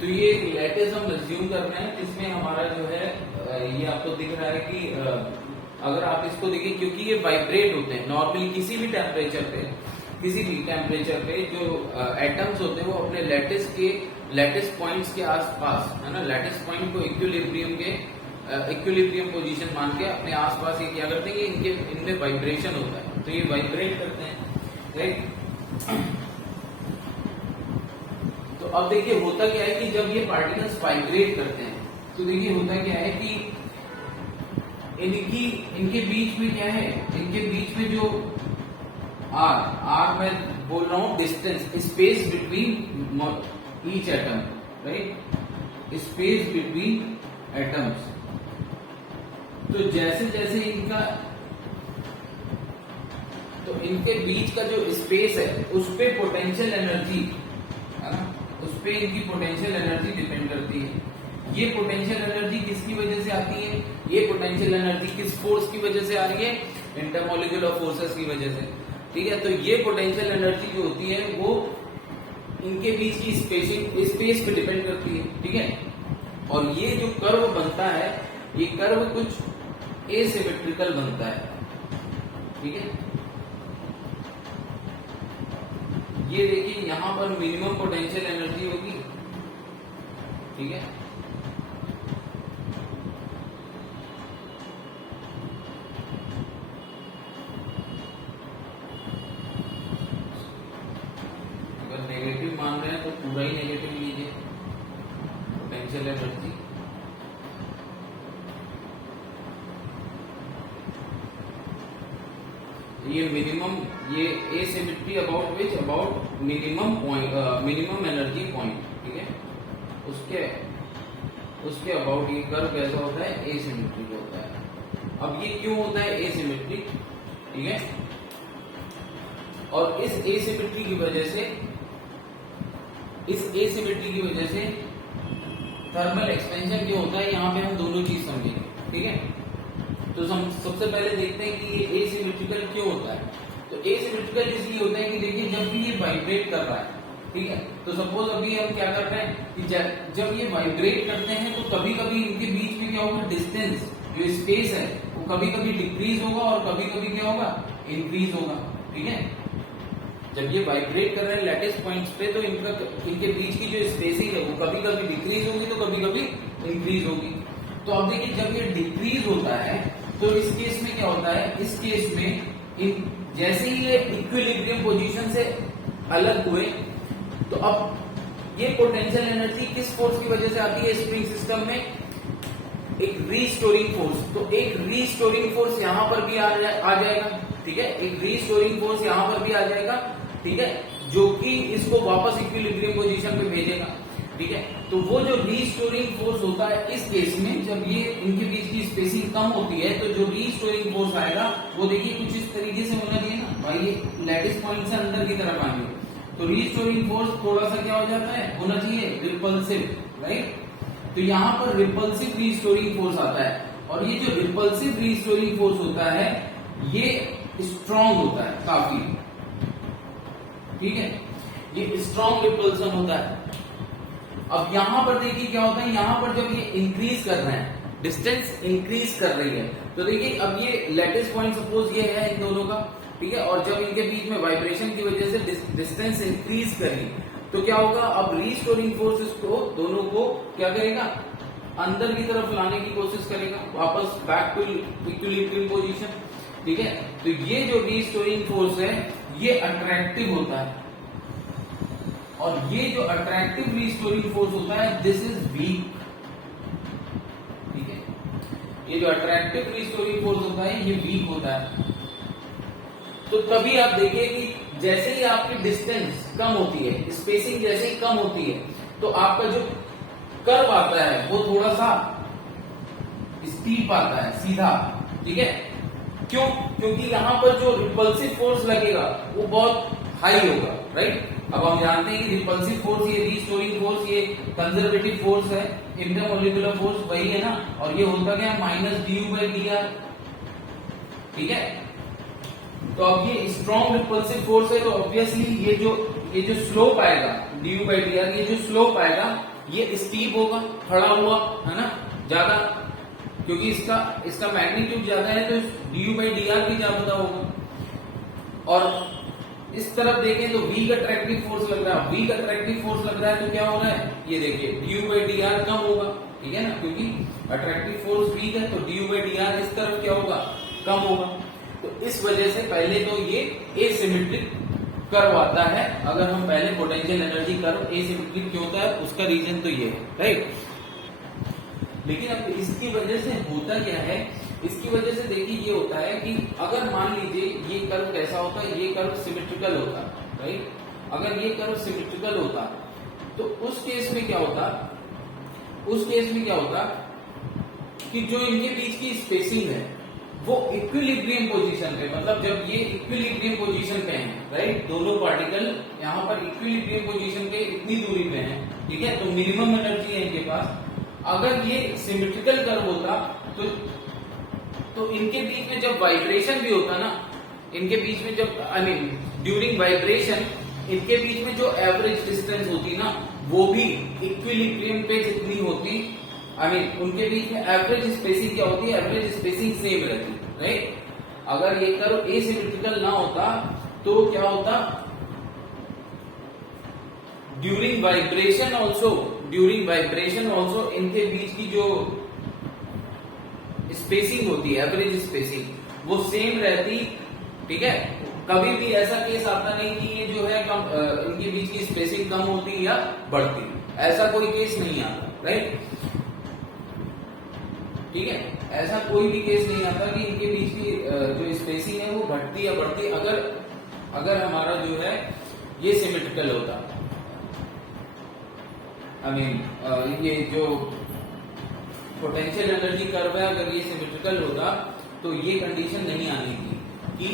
तो ये लैटिस हम एज्यूम कर रहे हैं, इसमें हमारा जो है ये आपको दिख रहा है कि अगर आप इसको देखिए, क्योंकि ये वाइब्रेट होते हैं नॉर्मली किसी भी टेम्परेचर पे जो एटम्स होते हैं वो अपने लैटिस पॉइंट्स के आसपास, है ना, लैटिस पॉइंट को इक्विलिब्रियम पोजीशन मान के अपने आसपास ये क्या करते हैं, इनमें वाइब्रेशन होता है, तो ये वाइब्रेट करते हैं, राइट। तो अब देखिए होता क्या है कि जब ये पार्टिकल्स वाइब्रेट करते हैं तो देखिए होता क्या है कि इनके बीच में क्या है, इनके बीच में जो आर मैं बोल रहा हूं distance, space between each atom, right, space between atoms. तो जैसे जैसे इनके बीच का जो स्पेस है उस पे पोटेंशियल एनर्जी है ना, उस पे इनकी पोटेंशियल एनर्जी डिपेंड करती है। ये पोटेंशियल एनर्जी किसकी वजह से आती है? ये पोटेंशियल एनर्जी किस फोर्स की वजह से आ रही है? इंटरमोलिकुलर फोर्सेस की वजह से। ठीक है, तो ये पोटेंशियल एनर्जी जो होती है वो इनके बीच की स्पेस पे डिपेंड करती है। ठीक है, और ये जो कर्व बनता है, ये कर्व कुछ एसिमेट्रिकल बनता है। ठीक है, ये देखिए यहां पर मिनिमम पोटेंशियल एनर्जी होगी। ठीक है, अगर नेगेटिव मान रहे हैं तो पूरा ही नेगेटिव लीजिए पोटेंशियल एनर्जी। ये मिनिमम, ये asymmetry about which, about minimum point, minimum energy point. ठीक है, उसके अबाउट ये कर्व कैसा होता है? एसिमेट्रिक होता है। अब ये क्यों होता है एसिमेट्रिक? ठीक है, और इस एसिमेट्री की वजह से थर्मल एक्सपेंशन क्यों होता है, यहां पे हम दोनों चीज समझेंगे। ठीक है, तो हम सबसे पहले देखते हैं कि ये एसिमेट्रिकल क्यों होता है। तो एसिमेट्रिकल इसलिए होता है कि देखिए जब भी ये वाइब्रेट कर रहा है, ठीक है, तो सपोज अभी हम क्या कर रहे हैं कि जब ये वाइब्रेट करते हैं तो कभी कभी इनके बीच में क्या होगा? डिस्टेंस, जो स्पेस है वो कभी कभी डिक्रीज होगा और कभी कभी क्या होगा? इंक्रीज होगा। ठीक है, जब ये वाइब्रेट कर रहे हैं लैटिस पॉइंट्स पे तो इनके बीच की जो स्पेसिंग है वो कभी कभी डिक्रीज होगी तो कभी कभी इंक्रीज होगी। तो अब देखिए जब ये डिक्रीज होता है तो इस केस में क्या होता है? इस केस में जैसे ही ये इक्विलिब्रियम पोजीशन से अलग हुए तो अब ये पोटेंशियल एनर्जी किस फोर्स की वजह से आती है? स्प्रिंग सिस्टम में एक रीस्टोरिंग फोर्स। तो एक रीस्टोरिंग फोर्स यहां पर भी आ जाएगा। ठीक है, एक रीस्टोरिंग फोर्स यहां पर भी आ जाएगा। ठीक है, जो कि इसको वापस इक्विलिब्रियम पोजीशन पे भेजेगा। ठीक है, तो वो जो रीस्टोरिंग फोर्स होता है इस केस में जब ये इनके बीच की स्पेसिंग कम होती है तो जो रीस्टोरिंग फोर्स आएगा वो देखिए कुछ इस तरीके से होना चाहिए ना भाई, ये लैटिस पॉइंट से अंदर की तरफ आनी है तो रीस्टोरिंग फोर्स थोड़ा सा क्या हो जाता है? होना चाहिए रिपल्सिव, राइट। तो यहाँ पर रिपल्सिव रीस्टोरिंग फोर्स आता है और ये जो रिपल्सिव रीस्टोरिंग फोर्स होता है ये स्ट्रॉन्ग होता है काफी। ठीक है, ये स्ट्रॉन्ग रिपल्सन होता है। अब यहां पर देखिए क्या होता है, यहां पर जब ये इंक्रीज कर रहे हैं, डिस्टेंस इंक्रीज कर रही है तो देखिए अब ये लैटिस पॉइंट सपोज ये है इन दोनों का। ठीक है, और जब इनके बीच में वाइब्रेशन की वजह से डिस्टेंस इंक्रीज करी तो क्या होगा? अब रीस्टोरिंग फोर्स इसको दोनों को क्या करेगा? अंदर की तरफ लाने की कोशिश करेगा, वापस बैक टू इक्विलिब्रियम पोजीशन। ठीक है, तो ये जो रीस्टोरिंग फोर्स है ये अट्रैक्टिव होता है और ये जो अट्रैक्टिव रीस्टोरिंग फोर्स होता है दिस इज वीक। ठीक है, ये जो अट्रैक्टिव रीस्टोरिंग फोर्स होता है ये वीक होता है। तो तभी आप देखिए कि जैसे ही आपकी डिस्टेंस कम होती है, स्पेसिंग जैसे ही कम होती है तो आपका जो कर्व आता है वो थोड़ा सा स्टीप आता है, सीधा। ठीक है, क्यों? क्योंकि यहां पर जो रिपल्सिव फोर्स लगेगा वो बहुत हाई होगा, राइट। अब हम जानते हैं कि रिपल्सिव फोर्स, ये रीस्टोरिंग फोर्स, ये कंजर्वेटिव फोर्स है, इंटरमोलिकुलर फोर्स वही है ना, और ये होता क्या है? Minus du/dr। ठीक है, तो अब ये स्ट्रॉन्ग रिपल्सिव फोर्स है तो ऑब्वियसली ये जो स्लोप आएगा du/dr, ये जो स्लोप आएगा ये स्टीप होगा, खड़ा हुआ, है ना, ज्यादा, क्योंकि इसका मैग्नीट्यूड ज्यादा है तो du/dr भी ज्यादा होगा। और इस तरफ देखें तो वीक अट्रैक्टिव फोर्स लग रहा है, वीक अट्रैक्टिव फोर्स लग रहा है तो क्या हो रहा है? ये देखिए du/dr कम होगा। ठीक है ना, क्योंकि अट्रैक्टिव फोर्स वीक है तो du/dr इस तरफ क्या होगा? कम होगा। तो इस वजह से पहले तो ये एसिमेट्रिक कर्व आता है। अगर हम पहले पोटेंशियल एनर्जी कर्व एसिमेट्रिक क्यों होता है उसका रीजन तो ये है, राइट। लेकिन अब इसकी वजह से होता क्या है? इसकी वजह से देखिए ये होता है कि अगर मान लीजिए ये कर्व कैसा होता है, ये कर्व सिमेट्रिकल होता है, राइट। अगर ये कर्व सिमेट्रिकल होता तो उस केस में क्या होता, उस केस में क्या होता कि जो इनके बीच की स्पेसिंग है वो इक्विलिब्रियम पोजीशन पे, मतलब जब ये इक्विलिब्रियम पोजीशन पे हैं, राइट, दोनों पार्टिकल यहाँ पर इक्विलिब्रियम पोजीशन पे इतनी दूरी पे हैं, ठीक है, तो मिनिमम एनर्जी है इनके पास। अगर ये सिमेट्रिकल कर्व होता तो इनके बीच में जब वाइब्रेशन भी होता ना, इनके बीच में जब आई मीन ड्यूरिंग वाइब्रेशन इनके बीच में जो एवरेज डिस्टेंस होती ना वो भी इक्विलिब्रियम पे जितनी होती, आई मीन उनके बीच में एवरेज स्पेसिंग क्या होती है, एवरेज स्पेसिंग सेम रहती, राइट। अगर ये कर्व एसिमेट्रिकल ना होता तो क्या होता, ड्यूरिंग वाइब्रेशन ऑल्सो इनके बीच की जो स्पेसिंग होती है, एवरेज स्पेसिंग वो सेम रहती, ठीक है। कभी भी ऐसा केस आता नहीं कि ये जो है इनके बीच की स्पेसिंग कम होती या बढ़ती, ऐसा कोई केस नहीं आता, राइट, ठीक है। ऐसा कोई भी केस नहीं आता कि इनके बीच की जो स्पेसिंग है वो घटती या बढ़ती, अगर हमारा जो है ये सिमेट्रिकल होता, आई मीन ये जो पोटेंशियल एनर्जी कर्व है अगर ये सिमेट्रिकल होता तो ये कंडीशन नहीं आनी थी कि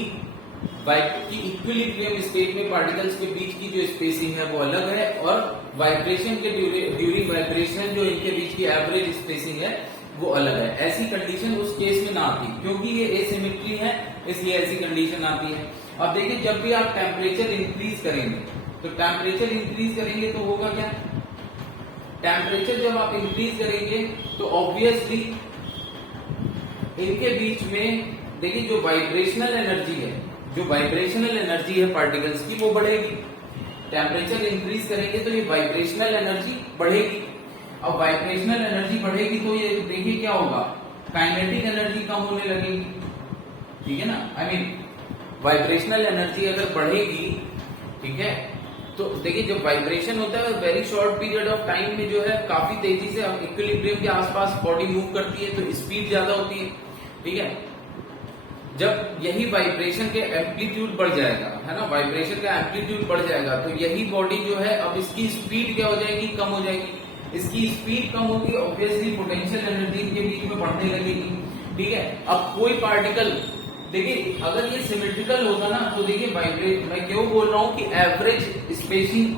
इक्विलिब्रियम स्टेट में पार्टिकल्स के बीच की जो स्पेसिंग है वो अलग है और वाइब्रेशन के ड्यूरिंग वाइब्रेशन जो इनके बीच की एवरेज स्पेसिंग है वो अलग है। ऐसी कंडीशन उस केस में ना आती क्योंकि ये एसिमेट्री है, इसलिए ऐसी कंडीशन आती है। अब देखिए जब भी आप टेम्परेचर इंक्रीज करेंगे तो टेम्परेचर इंक्रीज करेंगे तो होगा क्या, टेम्परेचर जब आप इंक्रीज करेंगे तो ऑब्वियसली इनके बीच में देखिए जो वाइब्रेशनल एनर्जी है पार्टिकल्स की वो बढ़ेगी। टेम्परेचर इंक्रीज करेंगे तो ये वाइब्रेशनल एनर्जी बढ़ेगी। अब वाइब्रेशनल एनर्जी बढ़ेगी तो ये देखिए क्या होगा, काइनेटिक एनर्जी कम होने लगेगी, ठीक है ना। आई मीन वाइब्रेशनल एनर्जी अगर बढ़ेगी, ठीक है, तो देखिए जब वाइब्रेशन होता है very short period of time में जो है काफी तेजी से इक्विलिब्रियम के आसपास बॉडी मूव करती है तो स्पीड ज्यादा होती है, ठीक है। जब यही वाइब्रेशन के एम्पलीट्यूड बढ़ जाएगा, है ना, वाइब्रेशन का एम्पलीट्यूड बढ़ जाएगा तो यही बॉडी जो है अब इसकी स्पीड क्या हो जाएगी, कम हो जाएगी। इसकी स्पीड कम होगी, ऑब्वियसली पोटेंशियल एनर्जी के बीच में बढ़ने लगेगी, ठीक है। अब कोई पार्टिकल देखिए अगर ये सिमेट्रिकल होता ना तो देखिए मैं क्यों बोल रहा हूं कि एवरेज स्पेसिंग,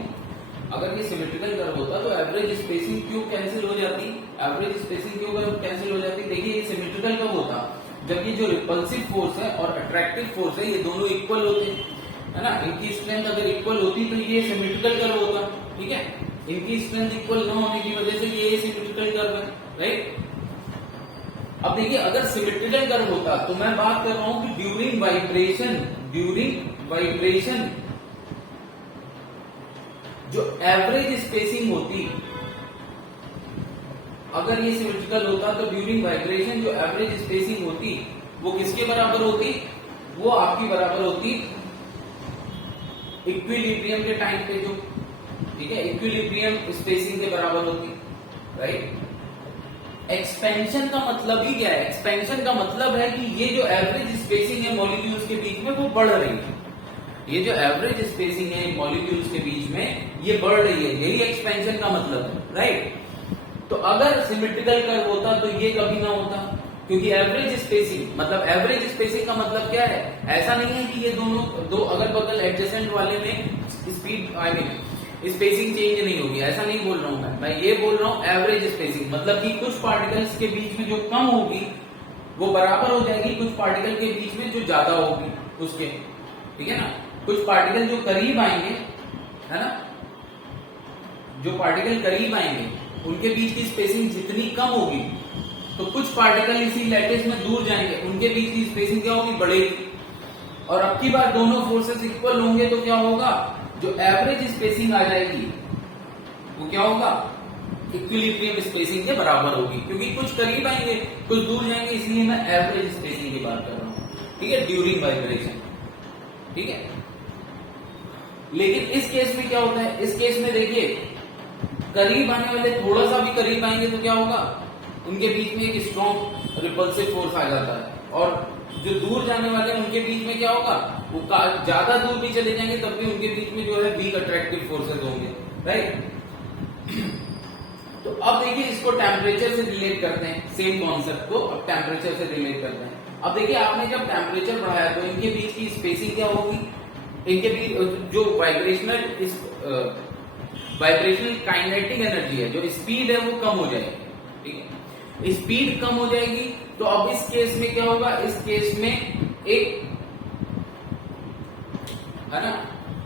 अगर ये सिमेट्रिकल कर्व होता तो एवरेज स्पेसिंग क्यों कैंसिल हो जाती, एवरेज स्पेसिंग क्यों कैंसिल हो जाती। देखिए ये सिमेट्रिकल कब होता, जब ये जो रिपल्सिव फोर्स है और अट्रैक्टिव फोर्स है ये दोनों इक्वल होते, है ना, इनकी स्ट्रेंथ अगर इक्वल होती तो ये सिमेट्रिकल कर्व होता, ठीक है। इनकी स्ट्रेंथ इक्वल न होने की वजह से ये सिमेट्रिकल कर्व है, राइट। अब देखिए अगर सिमेट्रिकल कर्व होता तो मैं बात कर रहा हूं कि ड्यूरिंग वाइब्रेशन जो एवरेज स्पेसिंग होती, अगर ये सिमेट्रिकल होता तो ड्यूरिंग वाइब्रेशन जो एवरेज स्पेसिंग होती वो किसके बराबर होती, वो आपकी बराबर होती इक्विलिब्रियम के टाइम पे जो, ठीक है, इक्विलिब्रियम स्पेसिंग के बराबर होती, राइट। एक्सपेंशन का मतलब ही क्या है, एक्सपेंशन का मतलब है कि ये जो एवरेज स्पेसिंग है मॉलिक्यूल्स के बीच में वो बढ़ रही है, ये जो एवरेज स्पेसिंग है मॉलिक्यूल्स के बीच में ये बढ़ रही है, यही एक्सपेंशन का मतलब है, राइट। तो अगर सिमेट्रिकल कर्व होता तो ये कभी ना होता क्योंकि एवरेज स्पेसिंग, मतलब एवरेज स्पेसिंग का मतलब क्या है, ऐसा नहीं है कि ये दो अगल बगल एडजेसेंट वाले में speed I mean spacing change नहीं होगी, ऐसा नहीं बोल रहा हूं मैं ये बोल रहा हूं एवरेज स्पेसिंग, मतलब कि कुछ पार्टिकल्स के बीच में जो कम होगी वो बराबर हो जाएगी कुछ पार्टिकल के बीच में जो ज्यादा होगी उसके, ठीक है ना। कुछ पार्टिकल जो करीब आएंगे, है ना, जो पार्टिकल करीब आएंगे उनके बीच की स्पेसिंग जितनी कम होगी तो कुछ पार्टिकल इसी लैटिस में दूर जाएंगे, उनके बीच की स्पेसिंग क्या होगी, बढ़ेगी। और अब की बार दोनों फोर्सेस इक्वल होंगे तो क्या होगा, जो एवरेज स्पेसिंग आ जाएगी वो क्या होगा, इक्विलिब्रियम स्पेसिंग के बराबर होगी, क्योंकि कुछ करीब आएंगे कुछ दूर जाएंगे, इसलिए मैं एवरेज स्पेसिंग की बात कर रहा हूं, ठीक है, ड्यूरिंग वाइब्रेशन, ठीक है। लेकिन इस केस में क्या होता है, इस केस में देखिए करीब आने वाले थोड़ा सा भी करीब आएंगे तो क्या होगा, उनके बीच में एक स्ट्रॉन्ग रिपल्सिव फोर्स आ जाता है, और जो दूर जाने वाले उनके बीच में क्या होगा, वो ज्यादा दूर भी चले जाएंगे तब भी उनके बीच में जो है वीक अट्रैक्टिव फोर्सेस होंगे, राइट। तो अब देखिए इसको टेम्परेचर से रिलेट करते हैं, सेम कॉन्सेप्ट को अब टेम्परेचर से रिलेट करते हैं। अब देखिए आपने जब टेम्परेचर बढ़ाया तो इनके बीच की स्पेसिंग क्या होगी, इनके बीच जो वाइब्रेशनल काइनेटिक एनर्जी है, जो स्पीड है वो कम हो जाएगी, ठीक है, स्पीड कम हो जाएगी। तो अब इस केस में क्या होगा, इस केस में एक है ना,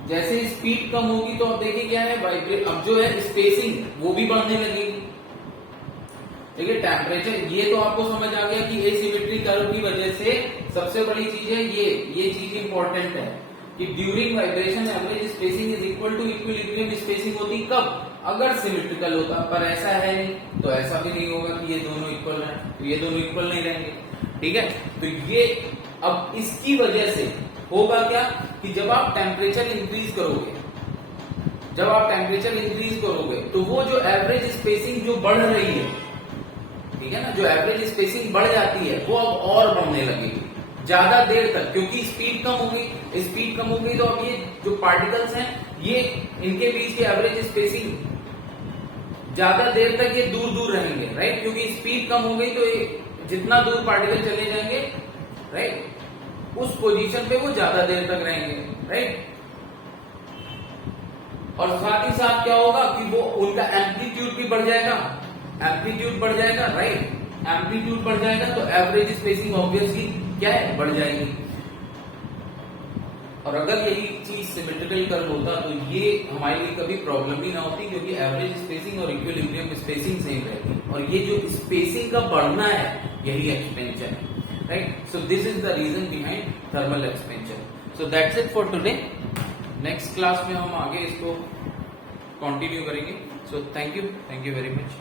जैसे स्पीड कम होगी तो अब देखिए क्या है, वाइब्रेट अब जो है स्पेसिंग वो भी बढ़ने लगेगी। देखिए टेम्परेचर, ये तो आपको समझ आ गया कि एसिमेट्री कर्व की वजह से सबसे बड़ी चीज है ये चीज इंपॉर्टेंट है कि during vibration average spacing is equal to equilibrium spacing होती कब, अगर सिमेट्रिकल होता, पर ऐसा है नहीं, तो ऐसा भी नहीं होगा कि ये दोनों इक्वल है, तो ये दोनों इक्वल नहीं रहेंगे, ठीक है। तो ये अब इसकी वजह से होगा क्या कि जब आप टेम्परेचर इंक्रीज करोगे, तो वो जो एवरेज स्पेसिंग जो बढ़ रही है, ठीक है ना, जो एवरेज स्पेसिंग बढ़ जाती है वो अब और बढ़ने लगेगी ज्यादा देर तक, क्योंकि स्पीड कम हो गई। तो अब ये जो पार्टिकल्स हैं, ये इनके बीच की एवरेज स्पेसिंग ज्यादा देर तक ये दूर रहेंगे, राइट, क्योंकि स्पीड कम हो गई तो जितना दूर पार्टिकल चले जाएंगे, राइट, उस पोजीशन पे वो ज्यादा देर तक रहेंगे, राइट। और साथ ही साथ क्या होगा कि वो उनका एम्पलीट्यूड भी बढ़ जाएगा, राइट, एम्पलीट्यूड बढ़ जाएगा तो एवरेज स्पेसिंग ऑब्वियसली क्या है, बढ़ जाएगी। और अगर यही चीज सिमेट्रिकल कर्व होता तो ये हमारे लिए कभी प्रॉब्लम ही ना होती, क्योंकि एवरेज स्पेसिंग और इक्विलिब्रियम स्पेसिंग सेम रहती, और ये जो स्पेसिंग का बढ़ना है यही एक्सपेंशन है, right? So this is the reason behind thermal expansion. So that's it for today. Next class में हम आगे इसको कंटिन्यू करेंगे. So thank you very much.